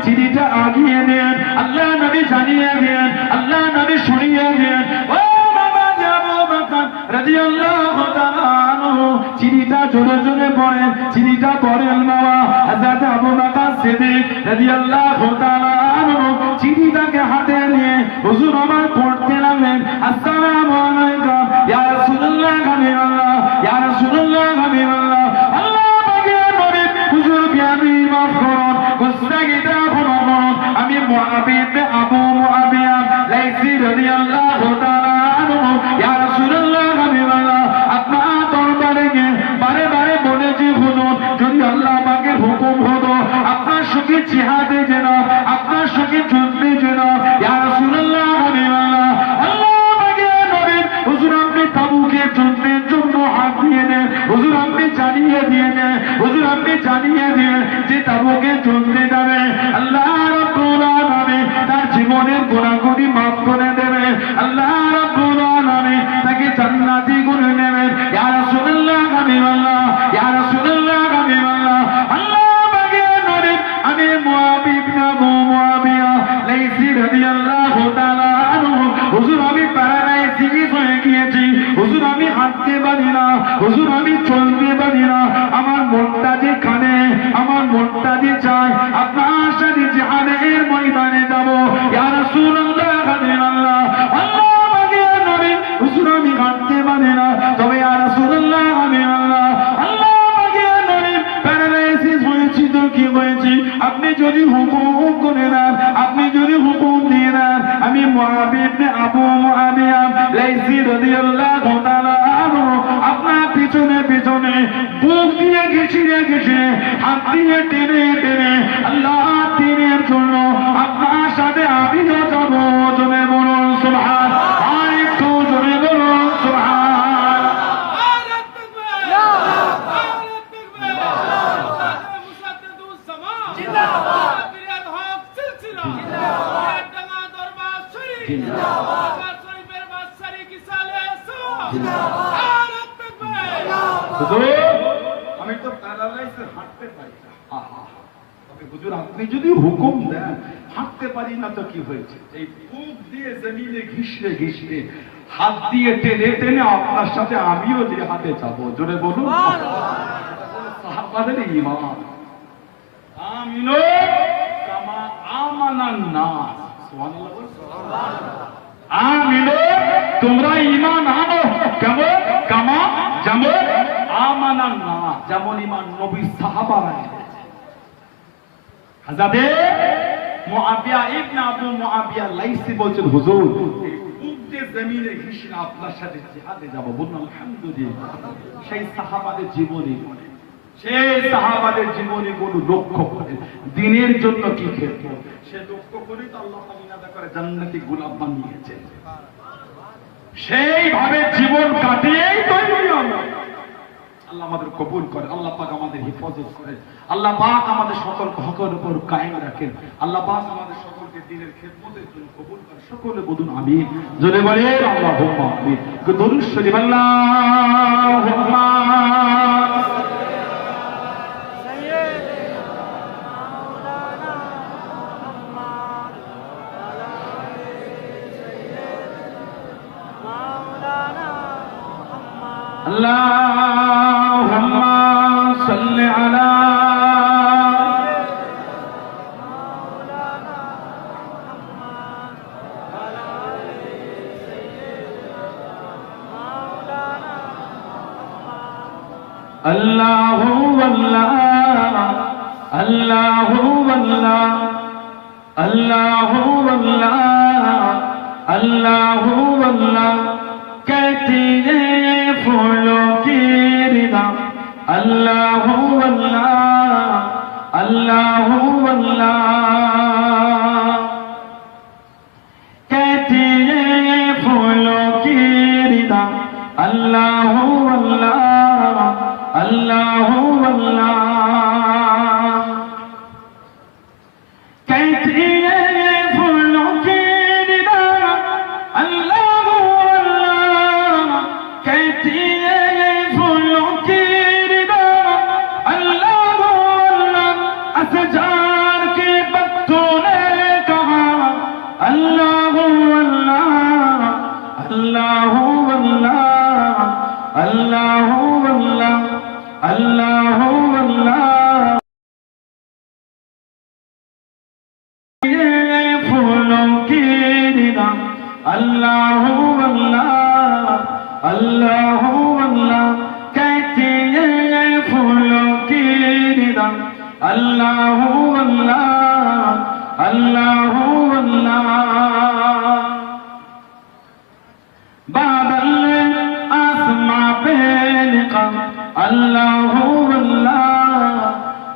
চিঠিটা আগিয়ে দেন। আল্লাহ নবী জানিয়ে দেন, আল্লাহ নবী শুনিয়ে দেন, ও বাবা আবু বকর রাদিয়াল্লাহু তাআলা আনহু, চিঠিটা জোরে জোরে পড়েন, চিঠিটা পড়েন বাবা। হযরত আবু বকর সিদ্দিক রাদিয়াল্লাহু তাআলা আনহু চিঠিটাকে হাতে নিয়ে হুজুর আমার পড়তে লাগলেন, আসসালামু আলাইকুম ইয়া রাসূলুল্লাহ হাবিবাল্লাহ, ইয়া রাসূলুল্লাহ হাবিবাল্লাহ, আল্লাহ পাকের নবী হুজুর বিয়ামি মাফ করুন, গুস্তাগিটা ক্ষমা করুন, আমি মুআবিয়া ইবনে আবু মুআবিয়া লাইসি রাদিয়াল্লাহু তাআলা আনহু, ইয়া রাসূলুল্লাহ হাবিবাল্লাহ, আপনার দরবারে গিয়ে বারে বারে বলেছি হুজুর যদি আল্লাহ পাকের হুকুম হতো আপনার সঙ্গে জিহাদে যেন, আপনার সঙ্গে যুদ্ধে যেন, ইয়া রাসূলুল্লাহ হাবিবাল্লাহ, আল্লাহ পাকের নবী হুজুর আপনি তাবুকে যুদ্ধের জন্য হাত দিয়ে দেন, হুজুর আপনি জানিয়ে দিয়ে দেন, হুজুর আপনি জানিয়ে দিয়ে যে তাবুকে যুদ্ধে যাবে আল্লাহ রাব্বুল আলামিন তার জীবনের গুনাহগুলি মাফ করে দেবে, আল্লাহ রাব্বুল আলামিন তাকে জান্নাতি করে নেবেন, ইয়া রাসূলুল্লাহ হাবিবাল্লাহ, ইয়া রাসূলুল্লাহ হাবিবাল্লাহ, আল্লাহ পাকের নবী আমি মুআবিয়া ইবনে আবু মুআবিয়া লাইসি রাদিয়াল্লাহু তাআলা আনহু, হুজুর আমি প্যারালাইসিস হয়ে গিয়েছি, হুজুর আমি হাঁটতে পারি না, হুজুর আমি চলতে পারি না, আমার মনটা যে কানে, আমার মনটা যে চায় আপনার সাথে জিহাদের ময়দানে যাব, ইয়া রাসূলুল্লাহ হাবিবাল্লাহ, আল্লাহ পাকের নবী হুজুর আমি হাঁটতে পারি না, তবে ইয়া রাসূলুল্লাহ হাবিবাল্লাহ, আল্লাহ পাকের নবী প্যারালাইসিস হয়েছি তো কি হয়েছি, আপনি যদি হুকুম করে দেন, আপনি যদি হুকুম দিয়ে দেন, আমি মুআবিয়া ইবনে আবু মুআবিয়া লাইসি রাদিয়াল্লাহু তাআলা আনহু আপনার পিছনে পিছনে বুক দিয়ে ঘিচিয়ে ঘিচিয়ে হাত দিয়ে টেনে টেনে আল্লাহ দ্বীনের জন্য আপনার সাথে আমিও যাব, জোরে বলুন সুবহান, আর একটু জোরে বলুন সুবহান। আমি তো প্যারালাইসে হাঁটতে পারি না, তবে হুজুর আপনি যদি হুকুম দেন হাঁটতে পারি না তো কি হয়েছে, এই বুক দিয়ে জমিনে ঘিসড়ে ঘিসড়ে হাত দিয়ে টেনে টেনে আপনার সাথে আমিও যে হাতে যাবো, জোরে বলুন সাহাবাদের ঈমান, আমিনু কামা আমানান নাস, সুবহানাল্লাহ বলুন, আমিনু তোমরা ঈমান আনো, কেমন কামা যেমন আমানান নাস, যেমন ঈমান নবী সাহাবারা হাজাবে মুআবিয়া ইবনে আবু মুআবিয়া লাইসি বলছেন হুজুর বুক দিয়ে জমিনে ঘিসে আপনার সাথে জিহাদে যাব, বলুন আলহামদুলিল্লাহ। সেই সাহাবাদের জীবনী, সেই সাহাবাদের জীবনী কোন লক্ষ্য করে দ্বীনের জন্য কি ক্ষেত্র, সে লক্ষ্য করে তো আল্লাহ তাআলা করে জান্নাতি গোলাম বানিয়েছেন, সেইভাবে জীবন কাটিয়েই তৈরি আমরা। আল্লাহ আমাদের কবুল করে, আল্লাহ পাক আমাদের হেফাজত করে, আল্লাহ পাক আমাদের সকলকে হকের উপর কায়েম রাখেন, আল্লাহ পাক আমাদের সকলকে দ্বীনের খিদমতের জন্য কবুল করে, সকলে বলুন আমিন, জোরে বলেন আল্লাহুম্মা আমিন। দরুদ শরীফ আল্লাহুম্মা আল্লাহুম্মা সাল্লি আলা আল্লাহু আল্লাহ, আল্লাহু আল্লাহ, আল্লাহু আল্লাহ, আল্লাহু আল্লাহ, कहती है फूलों की रिदा, अल्लाहु अल्लाह, अल्लाहु अल्लाह, कहती है फूलों की रिदा, अल्लाहु अल्लाह, अल्लाहु अल्लाह, कहती है फूलों की रिदा, अल्लाह कहती है फूलों की रिदा, দাম আল্লাহু আল্লাহ আল্লাহু আল্লাহ বাদল आसमां पे लिखा अल्लाहु अल्लाह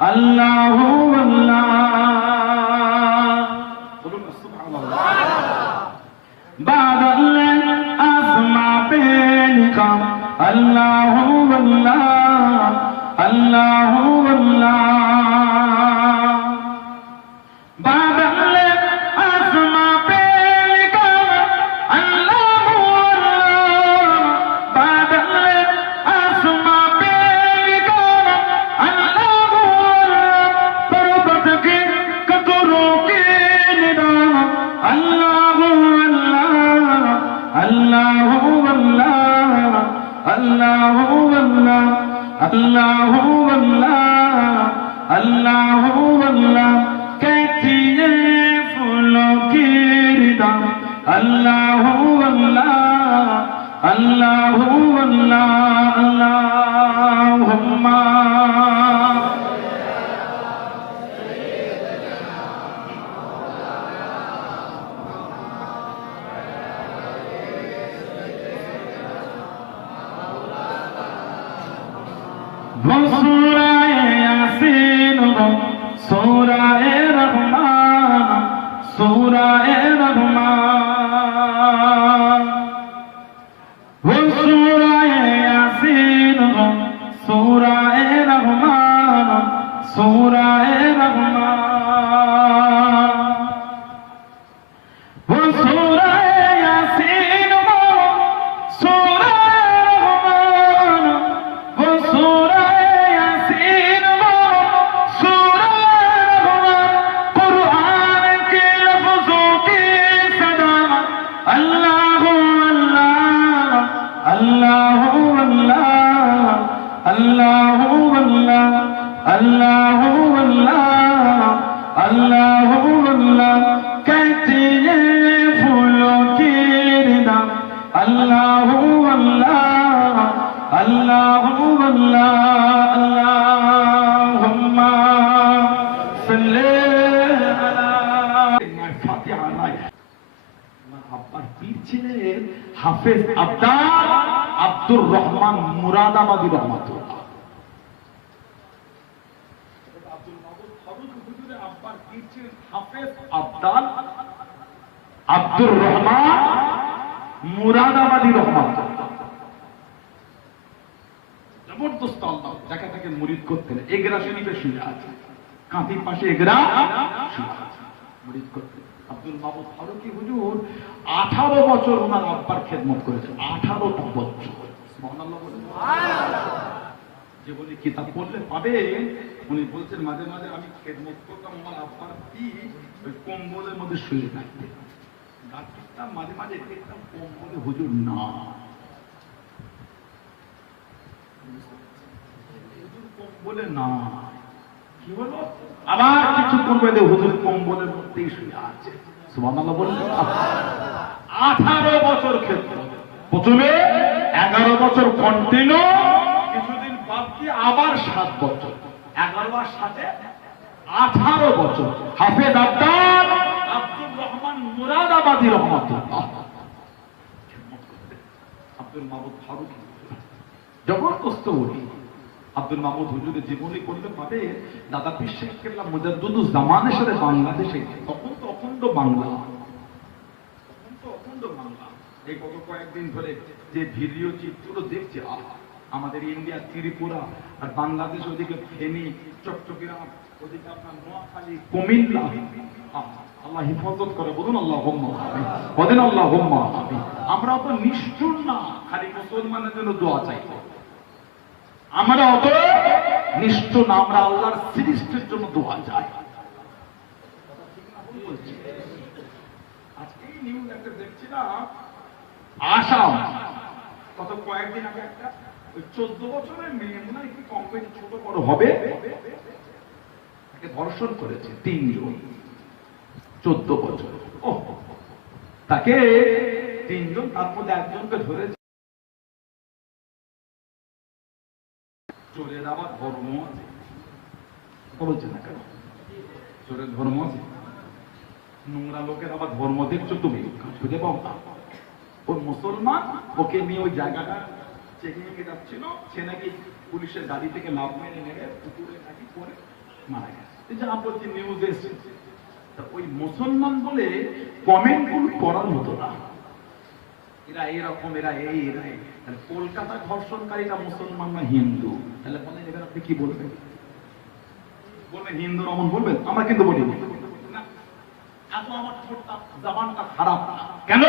अल्लाहु अल्लाह बोलो सुभान अल्लाह बादल आसमां पे लिखा अल्लाहु अल्लाह अल्लाहु अल्लाह बादल आसमां पे लिखा अल्लाहु अल्लाहु अल्लाह अल्लाहु अल्लाह कहती है फूलों की रिदा अल्लाहु अल्लाह अल्लाहु अल्लाह अल्लाहुम्मा वो सूरह यासीन हो सूरह रहमान सूरह रहमान वो सूरह यासीन हो सूरह रहमान सूरह रहमान वो सूरह यासीन हो सूरह रहमान वो सूरह यासीन हो सूरह रहमान कुरान के लफ्जों की सदा अल्लाहु अल्लाह अल्लाहु अल्लाह अल्लाहु अल्लाह अल्लाहु अल्लाह अल्लाहु अल्लाह कहती है फूलों की रिदा अल्लाहु अल्लाह अल्लाहु अल्लाह अल्लाहुम्मा सल्ली अला फातिहा নাই আমার আব্বার পীর ছিলেন হাফেজ আব্দাল আব্দুর রহমান মুরাদাবাদী রহমাতুল্লাহ আব্দুল মাবুদ ফারুক হুজুরের আব্বার পীর ছিলেন হাফেজ আব্দাল আব্দুর রহমান মুরাদাবাদী রহমাতুল্লাহ জবরদস্ত আল্লাহ যাকে তাকে মুরিদ করতেন এগরা শরীফে শুয়ে আছে কাঁথির পাশে এগরা শুয়ে আছে মুরিদ করতেন আব্দুল মাবুদ ফারুকি হুজুর 18 বছর ওনার আব্বার খেদমত করেছেন 18টা বছর সুবহানাল্লাহ বলেন সুবহানাল্লাহ যে বলে কিতাব পড়লে পাবে উনি বলছেন মাঝে মাঝে আমি খেদমত করতাম আমার আব্বার পীর ওই কম্বলের মধ্যে শুয়ে থাকতেন গাছটা মাঝে মাঝে দেখতাম কম্বলে হুজুর না হুজুর কম্বলে না কি হলো আবার কিছুক্ষণ পরে হুজুর কম্বলের মধ্যেই শুয়ে আছে সুবহানাল্লাহ বলেন 18 বছর খেদমত প্রথমে 11 বছর কন্টিনিউ কিছুদিন বাদ দিয়ে আবার 7 বছর 11 আর 7 18 বছর হাফেজ আব্দাল আব্দুর রহমান মুরাদাবাদী রহমাতুল্লাহ আব্দুল মাবুদ ফারুকি জবরদস্ত ওলি আব্দুল মাহমুদ হুজুরের জীবনী করলে পাবে দাদা পীর শেখ কেবলা মুজাদ্দুদুজ জামানের সাথে বাংলাদেশে তখন তো অখণ্ড বাংলা এই গত কয়েকদিন ধরে যে ভিডিও চিত্র দেখছে আমাদের ইন্ডিয়া ত্রিপুরা আর বাংলাদেশ ওদিকে ফেনী চট্টগ্রাম ওদিকে আপনার নোয়াখালী কুমিল্লা আল্লাহ হিফাজত করে বলুন আল্লাহুম্মা আমিন বলেন আল্লাহুম্মা আমিন আমরা তো নিষ্ঠুর না খালি মুসলমানের জন্য দোয়া চাই আমরা অত নিষ্ঠুর না আমরা আল্লাহর সৃষ্টির জন্য দোয়া চাই আজকে এই নিউজ একটা দেখছিলাম আসাম কত কয়েকদিন আগে একটা ওই 14 বছরের মেয়ে মনে হয় কি কম বেশি ছোট বড় হবে তাকে ধর্ষণ করেছে 3 জন 14 বছর ও তাকে 3 জন তার মধ্যে একজনকে ধরেছে চলে যাওয়ার ধর্ম বলছে না কেন? চোরের ধর্ম আছে? নোংরা লোকের আবার ধর্ম দেখছো তুমি, খুঁজে পাও না। ওই মুসলমান, ওকে নিয়ে ওই জায়গাটা চেকিং এ যাচ্ছিল, সে নাকি পুলিশের গাড়ি থেকে লাভ মেরে নেবে পুকুরে নাকি পরে মারা গেছে। এই যে বলছি নিউজ এসেছে। ওই মুসলমান বলে কমেন্ট করার মতো না, এরা এরকম, এরা এই, এরা এই। কলকাতা ধর্ষণকারীরা মুসলমান না হিন্দু? তাহলে বলেন এবার আপনি কি বলবেন? বলবেন হিন্দু রমন বলবেন? আমরা কিন্তু বলি না। এত আমার ঠোঁটটা জবানটা খারাপ কেন?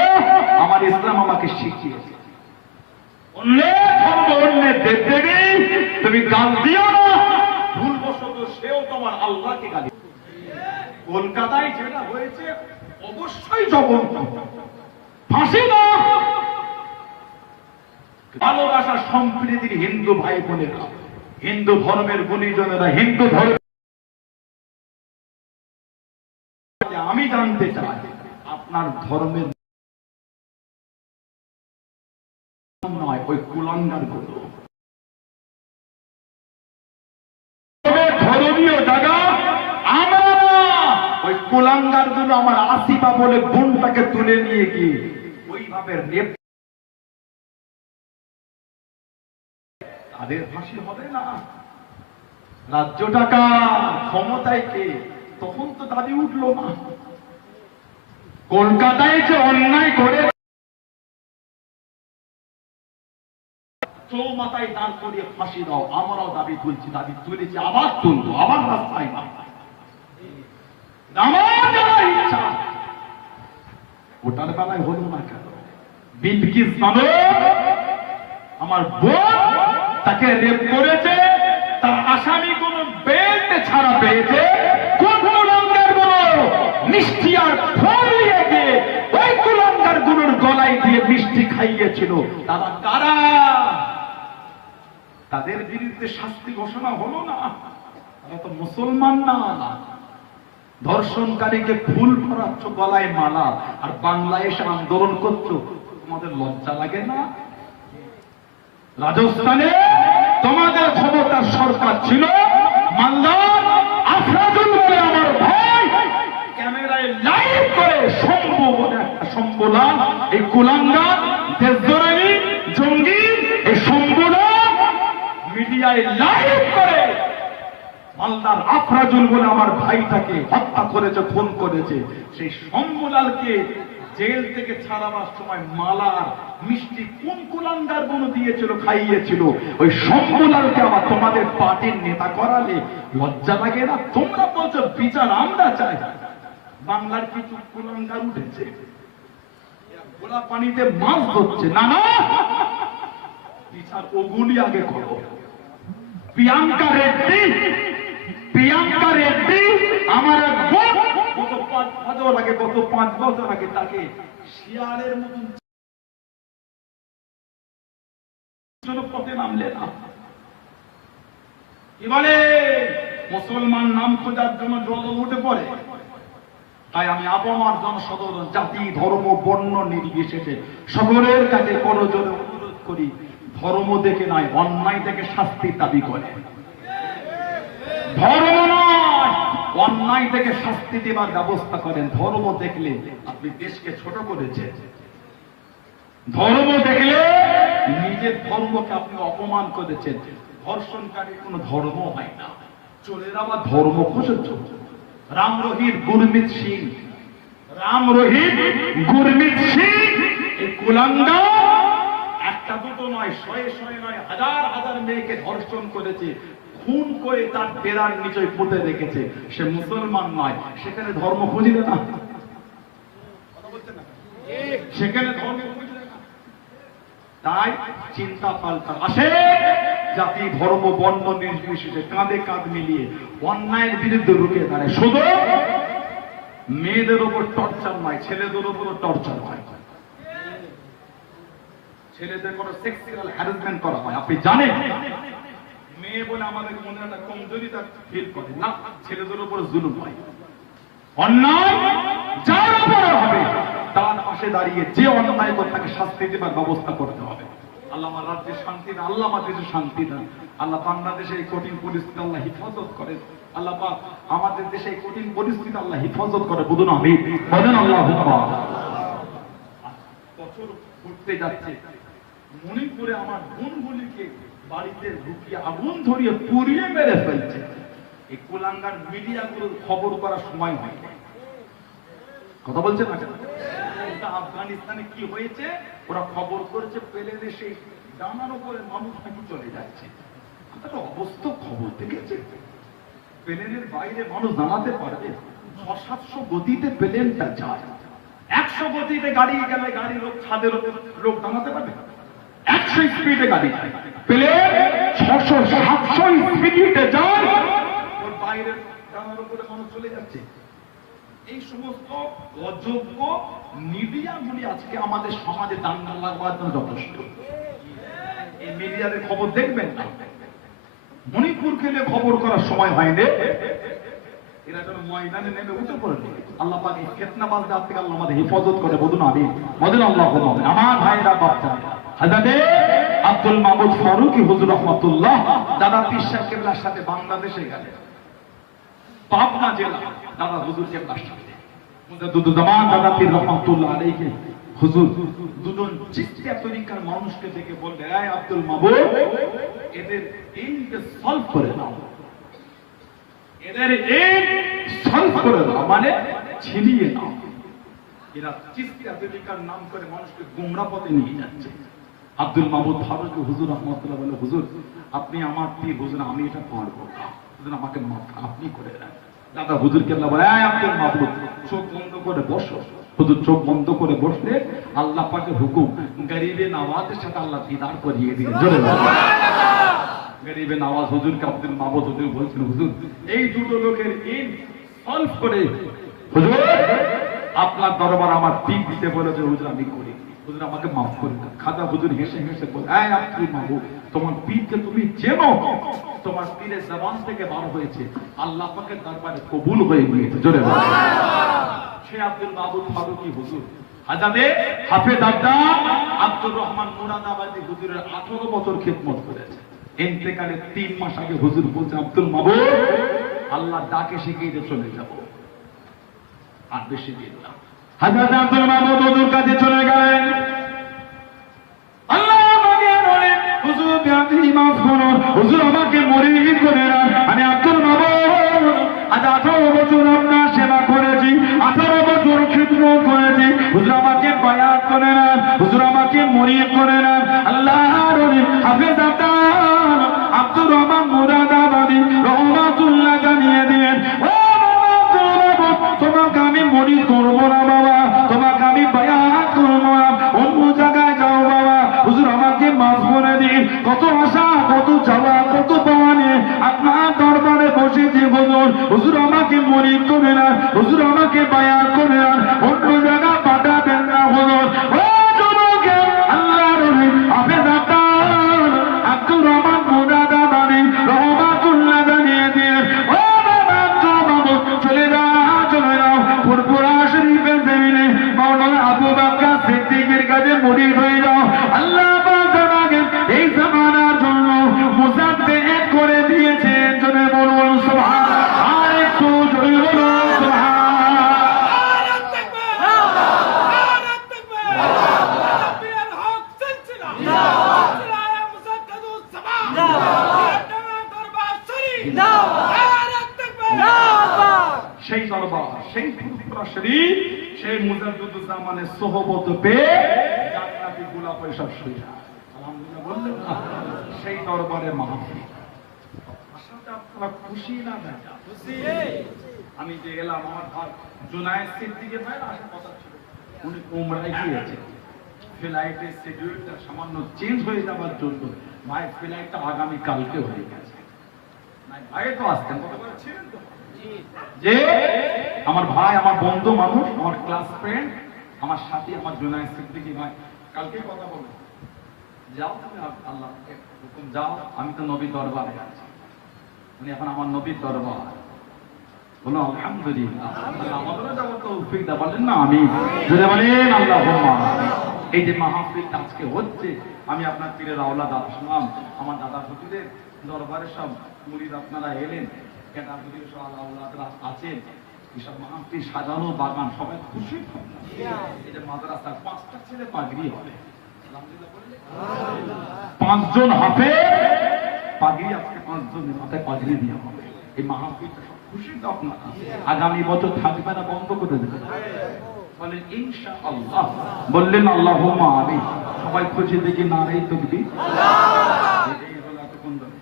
আমার ইসলাম আমাকে শিখিয়েছে তুমি গাল দিও না, ভুলবশত সেও তোমার আল্লাহকে গালি। কলকাতায় যেটা হয়েছে অবশ্যই জঘন্য, ফাঁসি দাও। ভালোবাসা সম্প্রীতির হিন্দু ভাই বোনেরা, হিন্দু ধর্মের গুণীজনেরা, হিন্দু ধর্ম, আমি জানতে চাই আপনার ধর্মের নয় ওই কুলাঙ্গার গুলো ধর্মীয় জায়গা আমার, ওই কুলাঙ্গার গুলো আমার আসিবা বলে বোনটাকে তুলে নিয়ে গিয়ে ওইভাবে রেপ, তাদের ফাঁসি হবে না। রাজ্য টাকা ক্ষমতায় কে, তখন তো দাবি উঠলো না। কলকাতায় যে অন্যায় করে চৌমাথায় দাঁড় করিয়ে ফাঁসি দাও, আমরাও দাবি তুলছি, দাবি তুলেছি, আবার তুলবো, আবার রাস্তায় আমার ইচ্ছা। ওটার বেলায় হলো না কেন? বিলকিস বানর আমার বোন, তাকে রেপ করেছে, তার আসামি কোন বেল্ট ছাড়া পেয়েছে, কোন কুলাঙ্গার গুলো মিষ্টি আর ফল নিয়ে গিয়ে ওই কুলাঙ্গার গুলোর গলায় দিয়ে মিষ্টি খাইয়েছিল, তারা কারা? তাদের বিরুদ্ধে শাস্তি ঘোষণা হলো না? তারা তো মুসলমান না। ধর্ষণকারীকে ফুল পরাচ্ছ, গলায় মালা, আর বাংলায় এসে আন্দোলন করছো, তোমাদের লজ্জা লাগে না? রাজস্থানে তোমাদের ক্ষমতার সরকার ছিল, মালদার আফরাজুল বলে আমার ভাই ক্যামেরায় লাইভ করে শম্ভু বলে একটা শম্ভুলাল, এই কুলাঙ্গার দেশদ্রোহী জঙ্গি, এই শম্ভুলাল মিডিয়ায় লাইভ করে মালদার আফরাজুল বলে আমার ভাইটাকে হত্যা করেছে, খুন করেছে। সেই শম্ভুলালকে জেল থেকে ছাড়াবার সময় মালার মিষ্টি কোন কুলাঙ্গার গুলো দিয়েছিল, খাইয়েছিল, ওই শম্ভুলালকে আবার তোমাদের পার্টির নেতা করালে লজ্জা লাগে না? তোমরা বলছো বিচার আমরা চাই, বাংলার কিছু কুলাঙ্গার উঠেছে, গোলা পানিতে মাছ ধরছে, না না, বিচার ওগুলি আগে করো। প্রিয়াঙ্কা রেড্ডি, প্রিয়াঙ্কা রেড্ডি আমার এক বোন, গত 5 বছর আগে তাকে শিয়ালের মতন পথে নামলে না, কি বলে মুসলমান নাম খোঁজার জন্য জল উঠে পড়ে। তাই আমি আবহাওয়ার জনসাধারণ, জাতি, ধর্ম, বর্ণ নির্বিশেষে সকলের কাছে করজোড়ে অনুরোধ করি, ধর্ম দেখে নয়, অন্যায় থেকে শাস্তির দাবি করে। ধর্ম নয়, অন্যায় থেকে শাস্তি দেবার ব্যবস্থা করেন। ধর্ম দেখলে আপনি দেশকে ছোট করেছেন, ধর্ম দেখলে নিজের ধর্মকে আপনি অপমান করেছেন। ধর্ষণকারী কোন ধর্ম হয় না, চোরের আবার ধর্ম খুঁজেছ। রাম রহিত গুরমিত সিং, রাম রহিত গুরমিত সিং এই কুলাঙ্গার একটা দুটো নয়, শয়ে শয়ে নয়, হাজার হাজার মেয়েকে ধর্ষণ করেছে, খুন করে তার ডেরার নিচে পুঁতে রেখেছে। সে মুসলমান নয়, সেখানে ধর্ম খুঁজবে না, সেখানে ধর্ম খুঁজবে না। তাই চিন্তা পাল্টা আসে, জাতি, ধর্ম, বর্ণ নির্বিশেষে কাঁধে কাঁধ মিলিয়ে অন্যায়ের বিরুদ্ধে রুখে দাঁড়ায়। শুধু মেয়েদের উপর টর্চার নয়, ছেলেদের উপরও টর্চার হয়, ছেলেদের কোনো সেক্সুয়াল হ্যারাসমেন্ট করা হয়। আপনি জানেন, মেয়ে বলে আমাদের মনে একটা কমজোরিতা ফিল করে না, ছেলেদের উপর জুলুম হয়। অন্যায় যার উপরে হবে তার পাশে দাঁড়িয়ে যে অন্যায় করে তাকে শাস্তি দেবার ব্যবস্থা করতে হবে। আল্লাহ আমার রাজ্যে শান্তি দান, আল্লাহ আমার দেশে শান্তি দান। আল্লাহ বাংলাদেশে এই কঠিন পরিস্থিতি আল্লাহ হেফাজত করেন। আল্লাহ পাক আমাদের দেশে এই কঠিন পরিস্থিতি আল্লাহ হেফাজত করে। বলুন আমিন, বলেন আল্লাহুম্মা। বছর ঘুরতে যাচ্ছে, মণিপুরে আমার বোনগুলিকে বাড়িতে ঢুকিয়ে আগুন ধরিয়ে পুড়িয়ে মেরে ফেলছে। এই কুলাঙ্গার মিডিয়াগুলোর খবর করার সময় হয় না। কথা বলছে না কেন? আফগানিস্তানে কি হয়েছে ওরা খবর করেছে, পেলে দেশে ডানার উপরে মানুষ নাকি চলে যাচ্ছে। একটা অবস্থা খবর দেখেছে, প্লেনের বাইরে মানুষ দাঁড়াতে পারবে? 600-700 গতিতে প্লেনটা যায়, 100 গতিতে গাড়ি গেলে গাড়ি লোক ছাদের লোক দাঁড়াতে পারবে? 100 স্পিডে গাড়ি যায়, প্লেন 600-700 স্পিডে যায়, ওর বাইরে ডানার উপরে মানুষ চলে যাচ্ছে। এই সমস্ত অযোগ্য মিডিয়াগুলি আজকে আমাদের সমাজে দাঙ্গা লাগবার জন্য যথেষ্ট। এই মিডিয়াতে খবর দেখবেন না, মণিপুর খেলে খবর করার সময় হয়নি, এরা যেন ময়দানে নেমে উঠে পড়ে। আল্লাহ পাক এই ফিতনাবাজদের হাত থেকে আল্লাহ আমাদের হেফাজত করে। বলুন আমিন, বলেন আল্লাহুম্মা আমিন। আমার ভাইরা বাচ্চারা, হযরত আব্দুল মাহমুদ ফারুকী হুজুর রাহমাতুল্লাহ দাদা পীর সাহেব কেবলার সাথে বাংলাদেশে গেলেন, পাবনা জেলা দাদা হুজুর কেবলার সাথে মুজাদ্দিদুজ্জামান দাদা পীর রহমাতুল্লাহ আলাইহি হুজুর দুজন চিশতিয়া তরিকার মানুষকে দেখে বললেন, এই আব্দুল মাহমুদ, এদের এইকে সলভ করে দাও, এদের এই সলভ করে দাও, মানে ছিনিয়ে নাও। এরা চিশতিয়া তরিকার নাম করে মানুষকে গোমরা পথে নিয়ে যাচ্ছে। আব্দুল মাহমুদ ফারুকী হুজুর রহমাতুল্লাহ বলে, হুজুর আপনি আমার পীর, হুজুর আমি এটা পারবো না, হুজুর আমাকে মাফ আপনি করে দেন। দাদা হুজুর কেবলা বলে, এই আব্দুল মাহমুদ চোখ বন্ধ করে বসো। হুজুর চোখ বন্ধ করে বসলে আল্লাহ পাকের হুকুম, গরিবে নওয়াজের সাথে আল্লাহ দিদার করিয়ে দিয়ে জোরে গরিবে নওয়াজ হুজুরকে আব্দুল মাহমুদ হুজুর বলছেন, হুজুর এই দুটো লোকের ইন সলভ করে হুজুর আপনার দরবার আমার পীর দিতে বলেছে, হুজুর আমি করি, হুজুর আমাকে মাফ করে দেন। খাজা হুজুর হেসে হেসে বলে, এই আব্দুল মাহমুদ তোমার পীরকে তুমি চেনো, তোমার পীরের জবান থেকে বার হয়েছে, আল্লাহ পাকের দরবারে কবুল হয়ে গিয়েছে। জোরে বলো। সে আব্দুল মাহমুদ ফারুকী হুজুর হাজারে হাফেজ আব্দুর রহমান মুরাদাবাদী হুজুরের 18 বছর খিদমত করেছে। ইন্তেকালের 3 মাস আগে হুজুর বলছে, আব্দুল মাহমুদ আল্লাহ ডাকে শিখিয়ে চলে যাব, আর বেশি দিন না। হযরত আব্দুল মাহমুদ হুজুর কাছে চলে গেলেন, আল্লাহ আমাকে বলেন, হুজুর আপনি মাফ করুন, হুজুর আমাকে মুরিদ করে না, আমি আব্দুল মাহমুদ আজ 18 বছর আপনার সেবা করেছি, 18 বছর খিদমত করেছি, হুজুর আমাকে বায়াত করে নেন, হুজুর আমাকে মুরিদ করে নেন। আল্লাহর ওলি হাফেজ আব্দুর রহমান মুরাদাবাদী রহমাতুল্লাহ জানিয়ে দিলেন, ও তোমাকে আমি মুরিদ করব না বাবা, তোমাকে আমি বায়াত করব না, অন্য জায়গায় যাও বাবা, হুজুর আমাকে মাফ করে দিন। কত আশা, কত চাওয়া, কত পাওয়া নিয়ে আপনার দরবারে বসেছি হুজুর, হুজুর আমাকে মুরিদ করে না, হুজুর আমাকে বায়াত করে না, অন্য জায়গায় পাঠাবেন না হুজুর। ও যুবকে আল্লাহর ওলি হাফেজ আব্দুর রহমান মুরাদাবাদী রহমাতুল্লাহ জানিয়ে দিলেন, ও বাবা আব্দুল মাহমুদ চলে যাও, চলে যাও ফুরফুরা শরীফের জমিনে মাওলানা আবু বকর সিদ্দিকের কাছে মুরিদ হয়ে যাও। আল্লাহ পাক আমাকে এই জামানার জন্য মুজাদ্দিদ করে দিয়েছেন। জোরে বলুন সুবহানাল্লাহ, আর একটু জোরে বলুন সুবহানাল্লাহ। সেই দরবার, সেই ফুরফুরা শরীফ, সেই মুজাদ্দিদুজ্জামানের সোহবত পেয়ে জান্নাতি গোলাপ এসব শুয়ে যায়। আলহামদুলিল্লাহ বললেন না? সেই দরবারে মাহফিল, আশাতে আপনারা খুশি না? খুশি। আমি যে এলাম, আমার ভাই জুনায়েদ সিদ্দিকী ভাই আসার কথা ছিল, উনি উমরায় গিয়েছে, ফ্লাইটের শিডিউলটা সামান্য চেঞ্জ হয়ে যাওয়ার জন্য ভাই ফ্লাইটটা আগামী কালকে হয়ে গেছে। আগে তো আসতেন, ছিলেন তো যে আমার ভাই, আমার বন্ধু মানুষ, আমার ক্লাস ফ্রেন্ড, আমার সাথী, আমার জুনায়েদ সিদ্দিকী ভাই কালকে কথা বলবো, যাও তুমি আল্লাহ হুকুম যাও, আমি তো নবী দরবারে আছি, মানে এখন আমার নবীর দরবার। বলো আলহামদুলিল্লাহ, আমাদেরও যাবো তৌফিক দাও, বলেন না আমি, যদি বলেন আল্লাহুম্মা। এই যে মাহফিলটা আজকে হচ্ছে, আমি আপনার পীরের আওলাদ আসলাম, আমার দাদা হুজুরের দরবারে সব মুরিদ আপনারা এলেন, কেনা হুজুর সব আওলাদরা আছেন, এসব মাহফিল সাজানো বাগান, সবাই খুশি। এই যে মাদ্রাসার 5টা ছেলে পাগড়ি হবে, আলহামদুলিল্লাহ, 5 জন হাফেজ পাগড়ি, আজকে 5 জনের মাথায় পাগড়ি দেওয়া হবে। এই মাহফিলটা সব খুশি তো আপনারা? আগামী বছর থাকবে না বন্ধ করে দেবে? বলেন ইনশাআল্লাহ, বললেন আল্লাহুম্মা আমিন। সবাই খুশি দেখি নারাই তাকবীর। এই হলো এতক্ষণ ধরে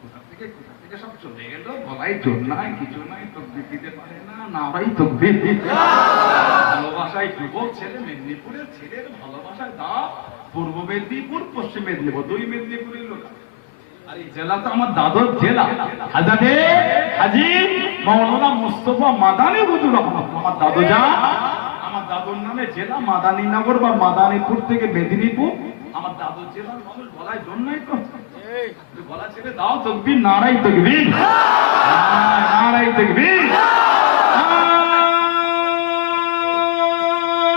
কোথা থেকে সব চলে গেল, বলাই জোর নাই, কিছু নাই, তাকবীর দিতে পারে না, নারাই তাকবীর। ভালোবাসায় যুবক ছেলে, মেদিনীপুরের ছেলের ভালোবাসায় দাও, পূর্ব মেদিনীপুর, পশ্চিম মেদিনীপুর, 2 মেদিনীপুরের লোক। আর এই জেলা তো আমার দাদুর জেলা, হাজারে হাজী মাওলানা মুস্তাফা মাদানী হুজুর আমার দাদু যান, আমার দাদুর নামে জেলা মাদানীনগর বা মাদানীপুর থেকে মেদিনীপুর, আমার দাদুর জেলার মানুষ বলায় জন্যই তো বলা ছেড়ে দাও তাকবীর, নারাই তাকবীর, নারাই তাকবীর,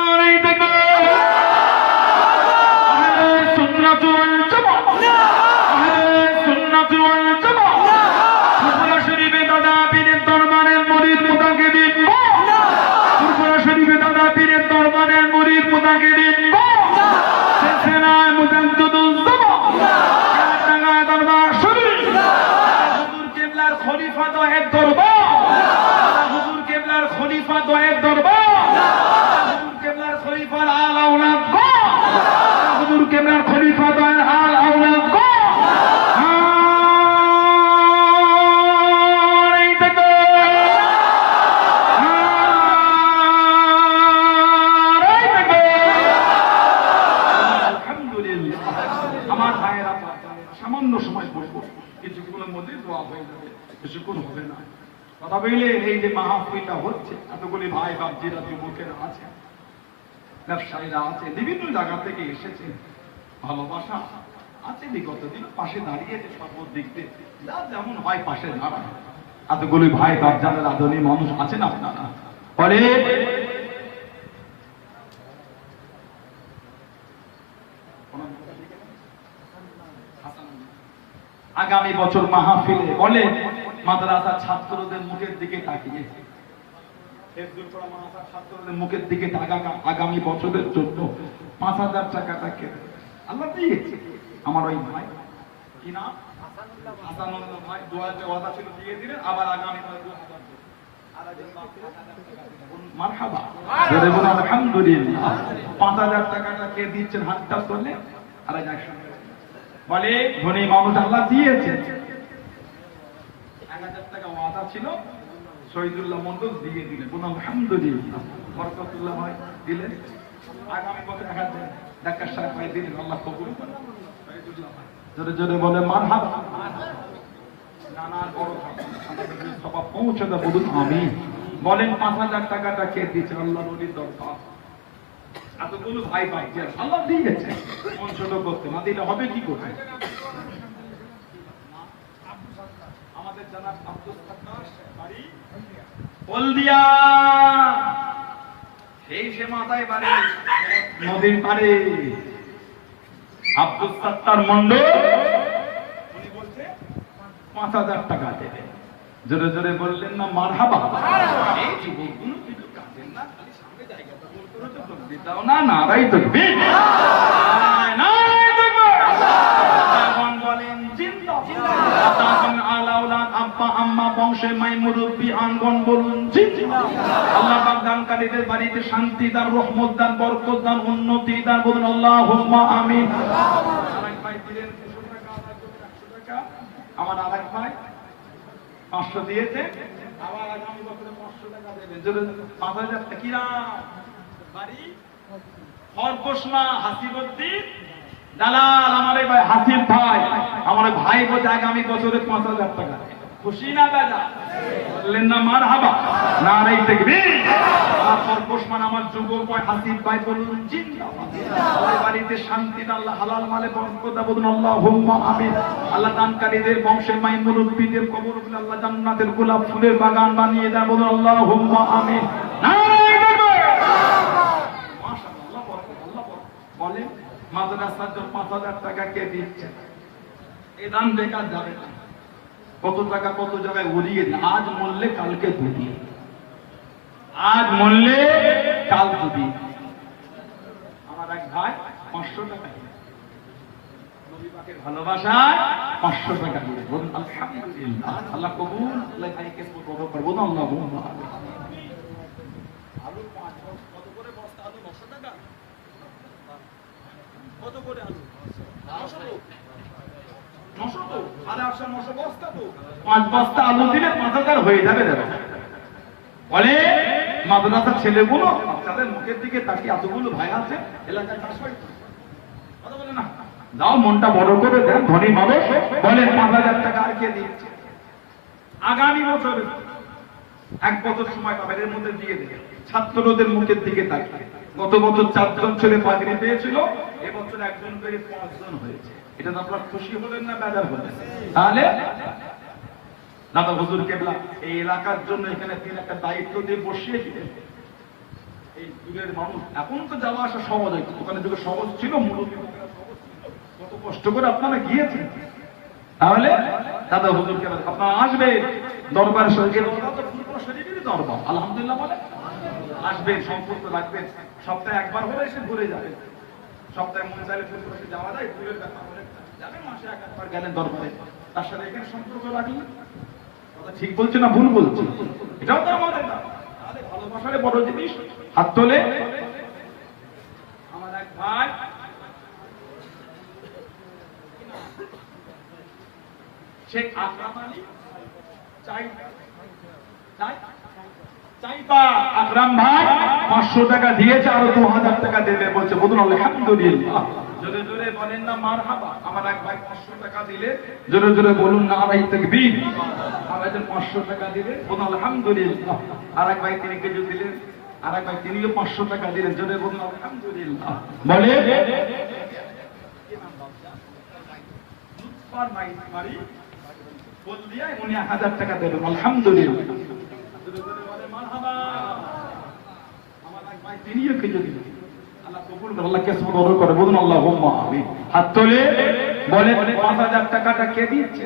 নারাই তাকবীর। সুন্নাতুল জামাত, সুন্নাতুল জামাত। ফুরফুরা শরীফে দাদা পীরের দরবারের মুরিদ মুতাকিদিন, ফুরফুরা শরীফে দাদা পীরের দরবারের মুরিদ মুতাকিদিন, সিলসিলায়ে মুজাদ্দিদুল জামান, ঢাকা দরবার শরীফ, হুজুর কিবলার খলিফা তো এক দরবার, হুজুর কিবলার খলিফা তো এক দরবার, হুজুর কিবলার খলিফার আল আওলাদ গো, হুজুর কিবলার খলিফা তো আল আওলাদ গো। আমার ভাইয়েরা সামান্য সময় বলবো, কিছুক্ষণের মধ্যে দোয়া হয়ে যাবে, কিছুক্ষণ হবে না। কথা বললে এই যে মাহফিলটা হচ্ছে, এতগুলি ভাই বাপজিরা যুবকেরা আছে, ব্যবসায়ীরা আছে, বিভিন্ন জায়গা থেকে এসেছে, ভালোবাসা আছে, বিগত দিন পাশে দাঁড়িয়েছে, সর্ব দিক দিয়ে যা যেমন হয় পাশে দাঁড়ায়। এতগুলি ভাই বাপজানের আদরণীয় মানুষ আছেন আপনারা। পরে আগামী বছর মাহফিলে বলে মাদ্রাসার ছাত্রদের মুখের দিকে তাকিয়ে, ছাত্রদের মুখের দিকে আগামী বছরের জন্য 5,000 টাকাটা কেটে আল্লাহ দিয়েছে। আমার ওই ভাই কি নাম, হাসানুল্লাহ ভাই, দোয়াতে ওয়াদা ছিল দিয়ে দিলেন, আবার আগামী মারহাবা, আলহামদুলিল্লাহ। 5,000 টাকাটা কে দিচ্ছেন, হাতটা করলে আর বলে ধনী মানুষ আল্লাহ দিয়েছে। 1,000 টাকা ওয়াদা ছিল, শহীদুল্লাহ মন্ডল দিয়ে দিলেন, বলুন আলহামদুলিল্লাহ। বরকতুল্লাহ ভাই দিলেন, আগামী বছর 1,000 টাকা সাহেব ভাই দিলেন, আল্লাহ কবুল করেন। শহীদুল্লাহ ভাই জোরে জোরে বলে মারহাবা। নানার বড় সভা পৌঁছে দেব, বলুন আমিন। বলেন 5,000 টাকাটা কে দিয়েছে, আল্লাহ নবীর দরবার। এতগুলো ভাই ভাই আল্লাহ দিয়েছে, মন ছোট করতে না দিলে হবে কি করে? আমাদের জানাব আব্দুল সাত্তার বাড়ি হলদিয়া, সেই সে মাথায় বাড়ি নদীর পাড়ে, আব্দুল সাত্তার মন্ডল, উনি বলছে 5,000 টাকা দেবে। জোরে জোরে বললেন না মারহাবা। এই যুবকগুলো কিছু কাঁদেন না, খালি সামনে জায়গাটা বল করে তো তকবীর দাও না, নারাই তাকবীর, নারাই তাকবীর। এখন বলেন জিন্দাবাদ, তাকন আলাউলাদ আব্বা আম্মা বংশে মাই মুরব্বি আনগণ বলুন জিন্দাবাদ। আল্লাহ পাক দানকারীদের বাড়িতে শান্তি দান, রহমত দান, বরকত দান, উন্নতি দান, বলুন আল্লাহুম্মা আমিন। আরেক ভাই দিলেন 200 টাকা, 100 টাকা, আমার আরেক ভাই 500 দিয়েছে, আবার আগামী বছরে 500 টাকা দেবেন। যদি 5,000 টাকা কি নাম বাড়ি খরগোশমা হাসিবউদ্দিন দালাল, আমার এই ভাই হাসিব ভাই, আমার ভাই বলছে আগামী বছরে 5,000 টাকা। খুশি না দাদা? বললেন না মারহাবা, নারাই তাকবীর। আমার খরগোশমান আমার যুবক ভাই হাসিব ভাই বলুন জিন্দাবাদ। আমাদের বাড়িতে শান্তি দান, আল্লাহ হালাল মালে বরকত দান, বলুন আল্লাহুম্মা আমিন। আল্লাহ দানকারীদের বংশের মাই মুরব্বিদের কবরগুলো আল্লাহ জান্নাতের গোলাপ ফুলের বাগান বানিয়ে দেন, বলুন আল্লাহুম্মা আমিন। নারাই তাকবীর। মাশাআল্লাহ, আল্লাহ বরকত, আল্লাহ বরকত। মাদ্রাসার জন্য 5,000 টাকা কে দিচ্ছে? এই দান বেকার যাবে না। কত টাকা কত জায়গায় উড়িয়ে দিই, আজ মরলে কালকে দুদি, আজ মরলে কাল দুদি। আমার এক ভাই 500 টাকা নবী পাকের ভালোবাসায় 500 টাকা দিয়ে বলুন আলহামদুলিল্লাহ, আল্লাহ কবুল, আল্লাহ ভাইকে কবুল করবো না, আল্লাহুম্মা আমিন। আলু 5 বস্তা, কত করে বস্তা আলু? 900 টাকা। কত করে আলু? 900 তো, 900 তো, আরে 900 বস্তা তো, 5 বস্তা আলু দিলে 5,000 হয়ে যাবে। দাদা বলে মাদ্রাসার ছেলেগুলো তাদের মুখের দিকে তাকিয়ে এতগুলো ভাই আছে এলাকায় চাষ হয়, কথা বলে না, দাও মনটা বড় করে দেন। ধনী মানুষ বলেন 5,000 টাকা আর কে দিচ্ছে? আগামী বছর 1 বছর সময় পাবেন, এর মধ্যে দিয়ে দেবে। ছাত্রদের মুখের দিকে তাকিয়ে গত বছর 4 জন ছেলে পাগড়ি পেয়েছিল, এবছর 1 জন পেয়ে 5 জন হয়েছে। এটা তো আপনারা খুশি হলেন না বেজার হলেন? তাহলে দাদা হুজুর কেবলা এই এলাকার জন্য এখানে তিনি একটা দায়িত্ব দিয়ে বসিয়ে দিলেন। এই দূরের মানুষ, এখন তো যাওয়া আসা সহজ হয়, ওখানে যুগে সহজ ছিল, মুরব্বী কত কষ্ট করে আপনারা গিয়েছেন। তাহলে দাদা হুজুর কেবলা আপনারা আসবেন, দরবার শরীফের দরবার আলহামদুলিল্লাহ বলে আসবেন, সম্পর্ক রাখবেন। সপ্তাহে একবার হলে এসে ঘুরে যাবেন, সপ্তাহে মন চাইলে ফুলবাসে যাওয়া যায়, দূরের ব্যাপার হলে যাবেন, মাসে একবার গেলেন দরবারে, তার সাথে এখানে সম্পর্ক রাখলেন। ঠিক বলছে না ভুল বলছে? এটাও তো আমাদের না, তাহলে ভালোবাসার বড় জিনিস। হাত তোলে। আমার এক ভাই শেখ আকরাম আলী চাইপা আকরাম ভাই 500 টাকা দিয়েছে, আরো 2,000 টাকা দেবে বলছে, বলুন আলহামদুলিল্লাহ। জোরে জোরে বলেন না মারহাবা। আমার এক ভাই 500 টাকা দিলে জোরে জোরে বলুন না আলাই তাকবীর। আমার 500 টাকা দিলে বলুন আলহামদুলিল্লাহ। আর এক ভাই 3 কেজি দিলেন, আর এক ভাই তিনিও 500 টাকা দিলেন, জোরে বলুন আলহামদুলিল্লাহ। বলে উনি 1000 টাকা দেবেন, আলহামদুলিল্লাহ। আমার এক ভাই তিনিও কেজি দিলেন, আল্লাহ কবুল করে, আল্লাহ কেসমত কবুল করে, বলুন আল্লাহুম্মা আমিন। হাত তোলে। বলে 5,000 টাকাটা কে দিচ্ছে?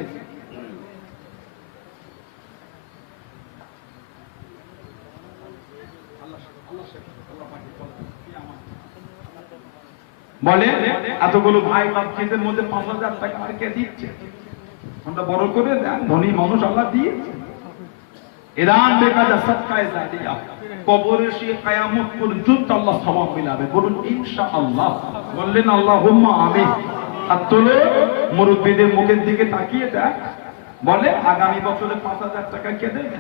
বলে এতগুলো ভাই বাচ্চাদের মধ্যে 5,000 টাকা আর কে দিচ্ছে? আমরা বড় করে দেন, ধনী মানুষ আল্লাহ দিয়েছে। এরান বেকাজা সদকায়ে জারিয়া, কবরে সে কিয়ামত পর্যন্ত আল্লাহ সওয়াব মিলাবে, বলুন ইনশাআল্লাহ। বললেন আল্লাহুম্মা আমিন। আর তোলো মুরব্বিদের মুখের দিকে তাকিয়ে দেখ, বলে আগামী বছরে 5,000 টাকা কে দেবে?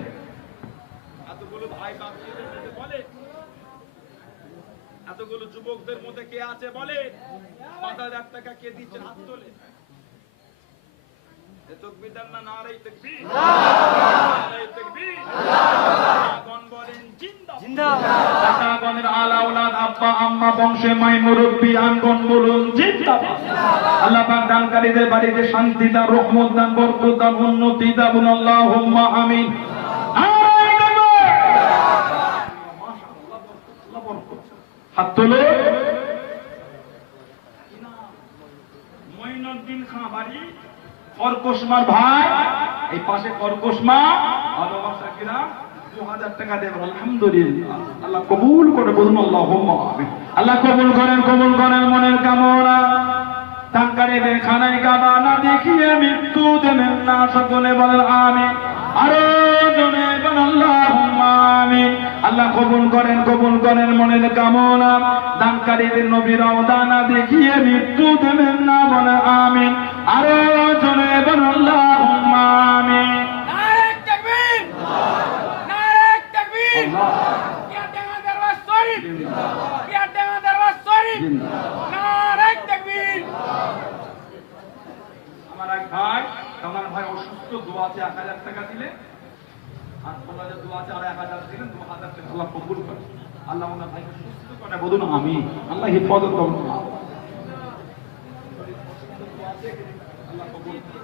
এতগুলো ভাই বাচ্চাদের মধ্যে বলে, এতগুলো যুবকদের মধ্যে কে আছে বলে 5,000 টাকা কে দিচ্ছে? হাত তোলে। তাকবীর দেন না, নারায়ে তাকবীর, নারায়ে তাকবীর, আল্লাহ বলেন জিন্দাবাদ, জিন্দাবাদ। আতাগণের আলা আওলাদ আব্বা আম্মা বংশে মাই মুরব্বি আনগণ বলুন জিন্দাবাদ। আল্লাহ পাক দানকারীদের বাড়িতে শান্তি দান, রহমত দান, বরকত দান, উন্নতি দান, বলুন আল্লাহুম্মা আমিন। নারায়ে তাকবীর, মাশাআল্লাহ, আল্লাহ বরকত। হাত তোলে। মঈনুদ্দিন খান বাড়ি কর্কশমার ভাই, এই পাশে কর্কশমা, ভালোবাসা কিনা 2,000 টাকা দেবেন, আলহামদুলিল্লাহ। আল্লাহ কবুল করে, বলুন আল্লাহুম্মা আমিন। আল্লাহ কবুল করেন, কবুল করেন মনের কামনা। তাঙ্কারে খানায় কাবা না দেখিয়ে মৃত্যু দেবেন না, সকলে বলেন আমিন। আরো জনে বলেন আল্লাহুম্মা আমিন। আল্লাহ কবুল করেন, কবুল করেন মনের কামনা। দানকারীদের নবীরাও দানা দেখিয়ে মৃত্যু দেবেন না, বলেন আমিন। আরো জনে বলেন আল্লাহুম্মা আমিন। নারে তাকবীর, নারে তাকবীর, ইয়াতেমা দরবার শরীফ, ইয়াতেমা দরবার শরীফ, নারে তাকবীর। আমার এক ভাই, আমার ভাই অসুস্থ, দোয়া আছে 1,000 টাকা দিলে, আর বলা যে দোয়া আছে আর 1,000 দিলেন, 2,000 টাকা আল্লাহ কবুল করে। আল্লাহ ওনার ভাইকে সুস্থ করে, বলুন আমিন। আল্লাহ হিফাজত করুন, আল্লাহ কবুল করে।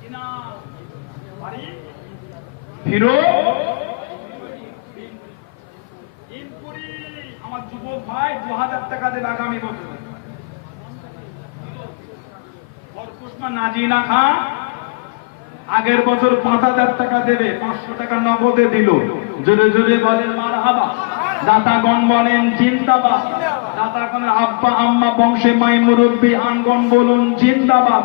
কিনা বাড়ি ফিরো ইনপুরি, আমার যুবক ভাই দেবে আগামী বছর। খরকুশমা নাজিনা খান আগের বছর 5,000 টাকা দেবে, 500 টাকা নগদে দিল। জোরে জোরে বলেন মারহাবা। দাতাগণ বলেন জিন্দাবাদ। দাতাগণের আব্বা আম্মা বংশে মাই মুরব্বী আনগণ বলুন জিন্দাবাদ।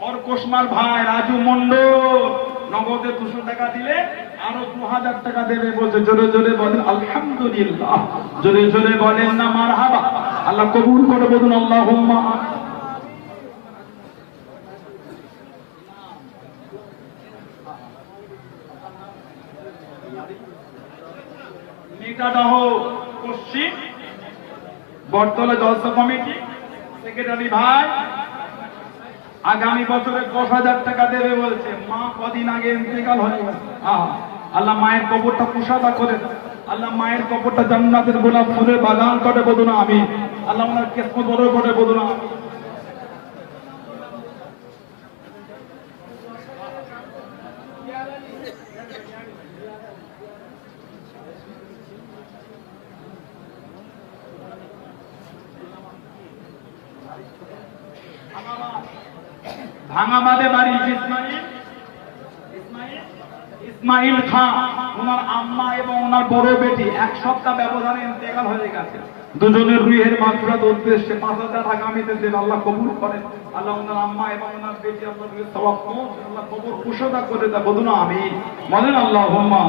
খরকুশমার ভাই রাজু মন্ডল নগদে 200 টাকা দিলে আরো 2000 টাকা দেবে বলছে। জোরে জোরে বলেন আলহামদুলিল্লাহ। জোরে জোরে বলেন না মারহাবা। আল্লাহ কবুল করে বলুন আল্লাহুম্মা। মিটাডাহ পশ্চিম বটতলা জলসা কমিটি সেক্রেটারি ভাই আগামী বছরে 10,000 টাকা দেবে বলছে। মা কদিন আগে ইন্তেকাল হয়ে গেছে। আল্লাহ মায়ের কবরটা কুশাদা করে দেন। আল্লাহ মায়ের কবরটা জান্নাতের গোলাপ ফুলের বাগান করে বলুন আমি। আল্লাহ ওনার কিসমত বড় করে বলুন আমি। ভাঙাবাদে বাড়ি ইসমাইল খান, ওনার আম্মা এবং ওনার বড় বেটি 1 সপ্তাহ ব্যবধানে ইন্তেকাল হয়ে গেছে। দুজনের রুহের মাগফিরাত উদ্দেশ্যে 5,000 আগামীতে দেন। আল্লাহ কবুল করেন। আল্লাহ ওনার আম্মা এবং ওনার বেটি আল্লাহ রুহের সওয়াব পৌঁছে আল্লাহ কবর কুশদা করে দেন। বলুন আমিন। বলেন আল্লাহুম্মা।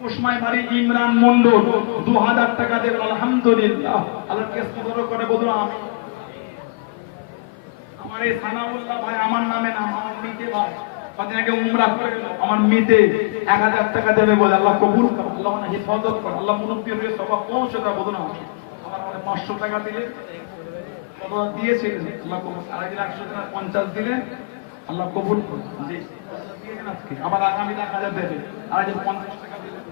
কুশমায় বাড়ি ইমরান মন্ডল 2000 টাকা দেবেন আলহামদুলিল্লাহ। আল্লাহ কিসমত বড় করে বলুন আমিন। আমার এই সানাউল্লাহ ভাই আমার নামে নাম, আমার মিতে ভাই কদিন আগে উমরা করে গেল, আমার মিতে 1000 টাকা দেবে বলে। আল্লাহ কবুল করে। আল্লাহ ওনার হিফাজত করে। আল্লাহ মুরব্বির রুহে সওয়াব পৌঁছে দেয়। বলুন আমিন। আমার 500 টাকা দিলে কত দিয়েছিলেন আল্লাহ কবুল। আর 100 টাকা 50 দিলেন আল্লাহ কবুল করে। জি দিয়েছেন আজকে আবার আগামী 1000 দেবে। আর 50 টাকা দিলেন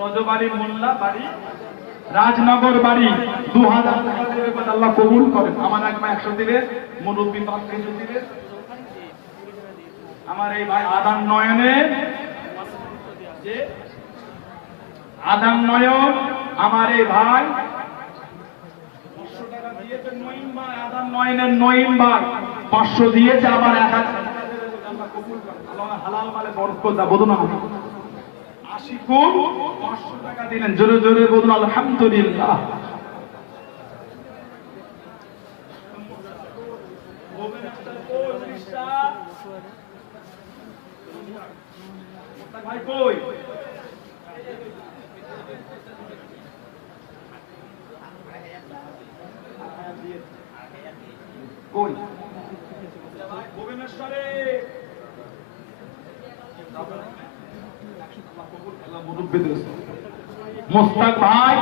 রজবাড়ি মোল্লা বাড়ি রাজনগর বাড়ি 2000 টাকা দেবে বলে। আল্লাহ কবুল করেন। আমার একবার 100 দিলে মুরব্বি 5 কেজি দিলে। আমার এই ভাই আদান নয়নের যে আদান নয়ন আমার এই ভাই 500 টাকা দিয়েছে। নয়ন ভাই আদান নয়নের নয়ন ভাই 500 দিয়েছে। আবার 1000 টাকা দেবে বলে। আল্লাহ কবুল করেন। আল্লাহ হালাল মালে বরকত দাও। বলুন আমি 80 গুণ 500 টাকা দিলেন। জোরে জোরে বলুন আলহামদুলিল্লাহ। ভাই কই কই ভুবনেশ্বরে মোস্তাক ভাই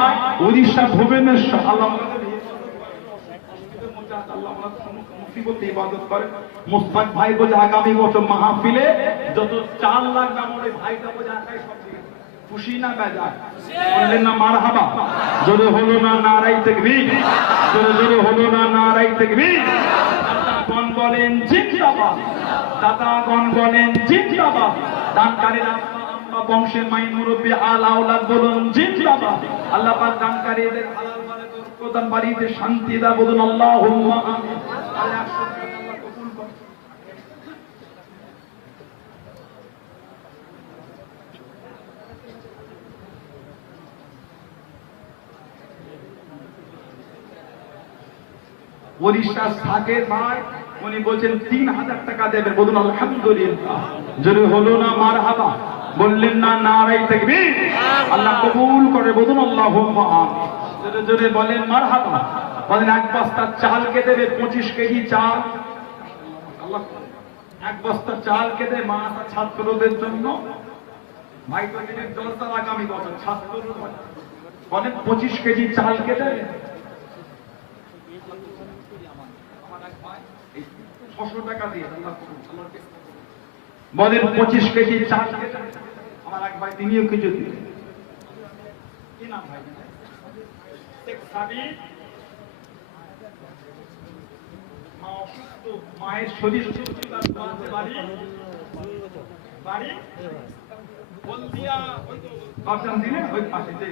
উড়িষ্যা ভুবনেশ্বর। আল্লাহ ইবাদত করে। মোস্তাক ভাই বলে আগামী বছর মাহফিলে যত চাল লাগবে আমার এই ভাইটা বলে একাই সব দিবে। খুশি না বেজার? বললেন না মারহাবা। জোরে হলো না নারাই তাকবীর। জোরে জোরে হলো না নারাই তাকবীর। দাতাগণ বলেন জিন্দাবাদ। দাতাগণ বলেন জিন্দাবাদ। দানকারীরা বংশের মাই মুরব্বী আল আওলাদ বলুন জিন্দাবাদ। আল্লাহ পাক দানকারীদের হালাল মালে বরকত দান, বাড়িতে শান্তি দাও। বলুন আল্লাহুম্মা আমিন। আল্লাহ কবুল করুন। ওড়িশা সাগের ভাই উনি বলছেন 3000 টাকা দেবে। বলুন আলহামদুলিল্লাহ। জোরে হলো না মারহাবা। বললেন না নারাই তাকবীর। আল্লাহ কবুল করে। বলুন আল্লাহুম্মা আমিন। জোরে জোরে বলেন মারহাবা। বলেন 1 বস্তা চাল কে দেবে 25 কেজি চাল। আল্লাহ 1 বস্তা চাল কে দেবে মাদ্রাসা ছাত্রদের জন্য। ভাই কদিনের জলসা আগামী বছর ছাত্রদের বলেন 25 কেজি চাল কে দেবে। 600 টাকা দিয়ে আল্লাহ বলেন 25 কেজি চাল কে দেবে। আমার এক ভাই তিনিও কিছু দিলেন। কি নাম ভাই? শেখ সাবির মা অসুস্থ, মায়ের শরীর অসুস্থ, তার দোয়াতে বাড়ি বাড়ি বলদিয়া ওই তো বাপজান দিলেন ওই পাশে যে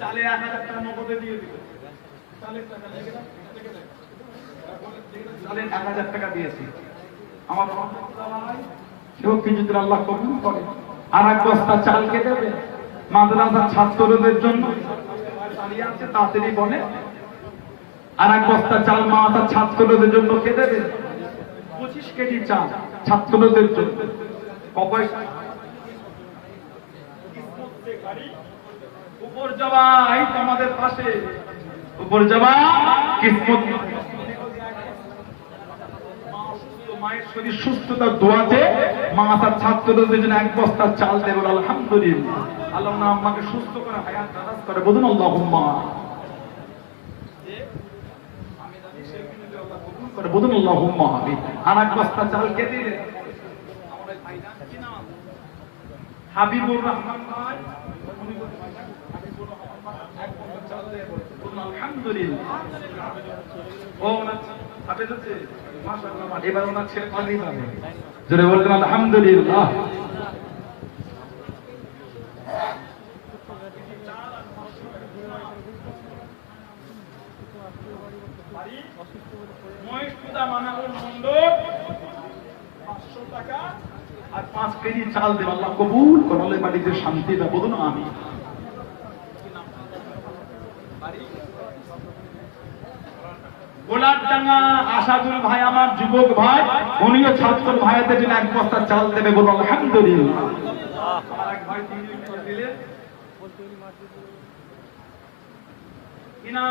চালে 1000 টাকা নগদে দিয়ে দিল। চালের টাকা লেগে দাও, লেগে দাও। চালে 1000 টাকা দিয়েছি। আমার ভাই সেও কিছু আল্লাহ কবুল করে। আর এক বস্তা চালকে দেবে মাদ্রাসার ছাত্রদের জন্য, দাঁড়িয়ে আছে তাড়াতাড়ি বলে। আর এক বস্তা চাল মাদ্রাসার ছাত্রদের জন্য কে দেবে? 25 কেজি চাল ছাত্রদের জন্য। পয়সা উপর যাওয়া এই তোমাদের পাশে উপর যাওয়া কিসমত। মায়ের শরীর সুস্থতার দোয়াতে মা তার ছাত্রদের জন্য এক বস্তা চাল দেবে। আলহামদুলিল্লাহ, আল্লাহ না আমাকে সুস্থ করে হায়াত দারাজ করে। বলুন আল্লাহুম্মা। বলুন আল্লাহুম্মা আমিন। আর এক বস্তা চাল কে দিলে? আমাদের ভাইজান কি নাম? হাবিবুর রহমান ভাই। আলহামদুলিল্লাহ। ও না আপনি যাচ্ছে মাশাআল্লাহ, এবার ওনার ছেলে পাগড়ি পাবে। জোরে বলতেন আলহামদুলিল্লাহ। মহেশপুরা মানারুল মন্ডল 500 টাকা আর 5 কেজি চাল দেব। আল্লাহ কবুল করলে বাড়িতে শান্তি দাও। বলুন আমিন। গোলাপডাঙ্গা আসাদুল ভাই আমার যুবক ভাই, উনিও ছাত্র ভাইদের জন্য এক বস্তা চাল দেবে। বলুন আলহামদুলিল্লাহ। আমার এক ভাই দিলেন কিনা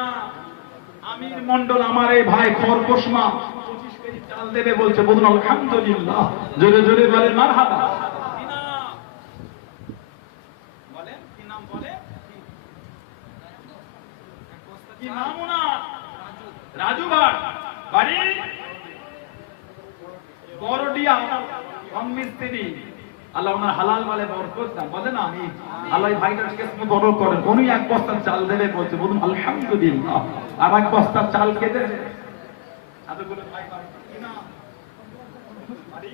আমির মন্ডল আমার এই ভাই খরগোশমা 25 কেজি চাল দেবে বলছে। বলুন আলহামদুলিল্লাহ। জোরে জোরে বলেন মারহাবা। কিনা বলেন কি নাম? বলে কি নাম ওনার? রাজু ভাই বাড়ি বড়ডিয়া মিস্ত্রি। আল্লাহ ওনার হালাল মালে বরকত দান। বলেন আমি আল্লাহ ভাইটার কিসমত বড় করেন। উনি এক বস্তা চাল দেবে বলছে। বলুন আলহামদুলিল্লাহ। আর এক বস্তা চাল কে দেবে? এতগুলো ভাই কি না বাড়ি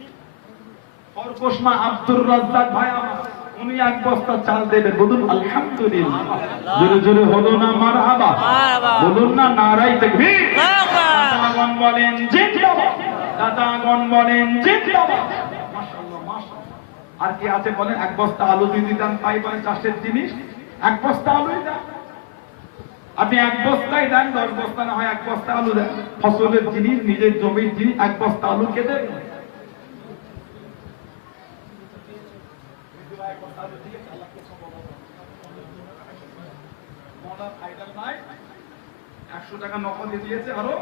খরগোশমা আব্দুর রাজ্জাক ভাই আমার, উনি এক বস্তা চাল দেবে। বলুন আলহামদুলিল্লাহ। জোরে জোরে হলো না মারহাবা? বলুন না নারায়ে তাকবীর। দাদাগণ বলেন জিন্দাবাদ, দাদাগণ বলেন জিন্দাবাদ। মাশাআল্লাহ মাশাআল্লাহ। আর কি আছে বলেন? এক বস্তা আলু দিয়ে দিতাম তাই বলেন চাষের জিনিস। এক বস্তা আলুই দেন আপনি, এক বস্তাই দেন, 10 বস্তা না হয় এক বস্তা আলু দেন। ফসলের জিনিস, নিজের জমির জিনিস, এক বস্তা আলু কে দেন? নাই 100 টাকা নগদে দিয়েছে, আরো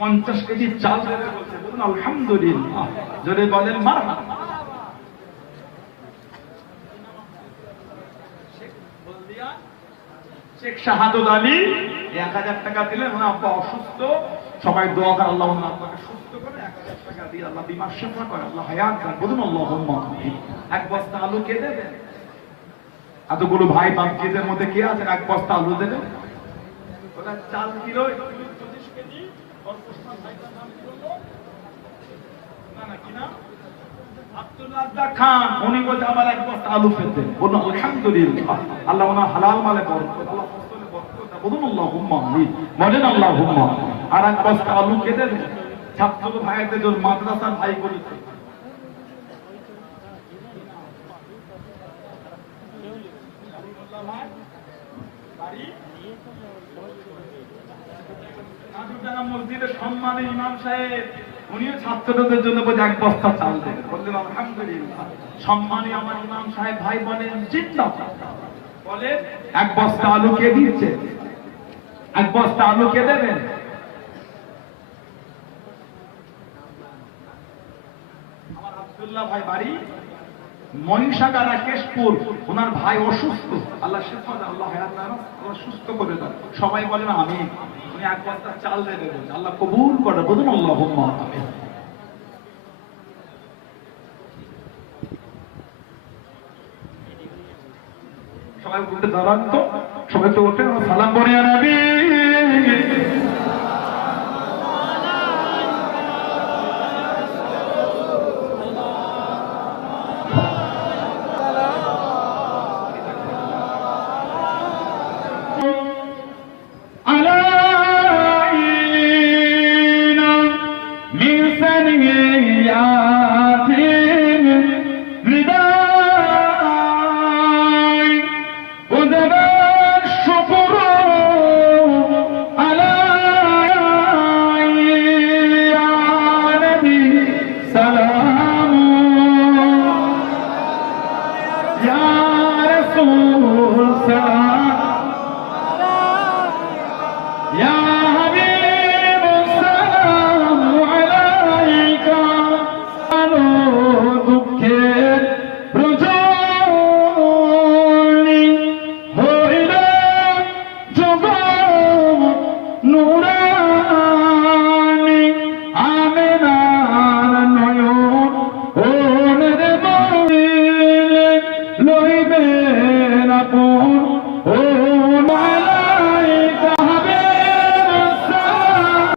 50 কেজি চাল দেবে বলছে। বলুন আলহামদুলিল্লাহ। জোরে বলেন মারহাবা। শেখ শাহাদুল আলী 1000 টাকা দিলেন। ওনার আব্বা অসুস্থ, সবাই দোয়া করে আল্লাহ ওনার আব্বাকে সুস্থ করে। 1000 টাকা দিয়ে আল্লাহ বিমার সেবা করে, আল্লাহ হায়াত দেন। বলুন আল্লাহুম্মা আমিন। এক বস্তা আলু কে দেবে? এতগুলো ভাই বাপজিদের মধ্যে কে আছেন এক বস্তা আলু দেবে? ওটা চাল কিলো 25 কেজি। আর ওসমান ভাইটার নাম কি হলো? না না কি না আব্দুল রাজ্জাক খান, উনি বলতে আমার এক বস্তা আলু ফেলতে। বলুন আলহামদুলিল্লাহ। আল্লাহ ওনার হালাল মালে বরকত, আল্লাহ ফসলে বরকত। বলুন আল্লাহুম্মা আমিন। বলেন আল্লাহুম্মা। আর এক বস্তা আলু কে দেবে? ছাত্র ভাইদের জন্য মাদ্রাসার ভাই বলেছে। মসজিদের সম্মানী ইমাম সাহেব, উনিও ছাত্রদের জন্য বলে এক বস্তা চাল দেবে। বললেন আলহামদুলিল্লাহ। সম্মানী আমার ইমাম সাহেব ভাই বলেন জিন্দাবাদ। বলে এক বস্তা আলু কে দিচ্ছে? এক বস্তা আলু কে দেবেন? আমার আব্দুল্লাহ ভাই বাড়ি মহিষাগারা কেশপুর, ওনার ভাই অসুস্থ। আল্লাহ শিফা দাও, আল্লাহ হায়াত দাও, আল্লাহ সুস্থ করে দাও। সবাই বলেন আমিন। উনি এক বস্তা চাল দেবে বলছে। আল্লাহ কবুল করে। বলুন আল্লাহুম্মা আমিন। সবাই উঠে দাঁড়ান তো, সবাই তো ওঠে সালাম বলে নবী। या रसूल सलाम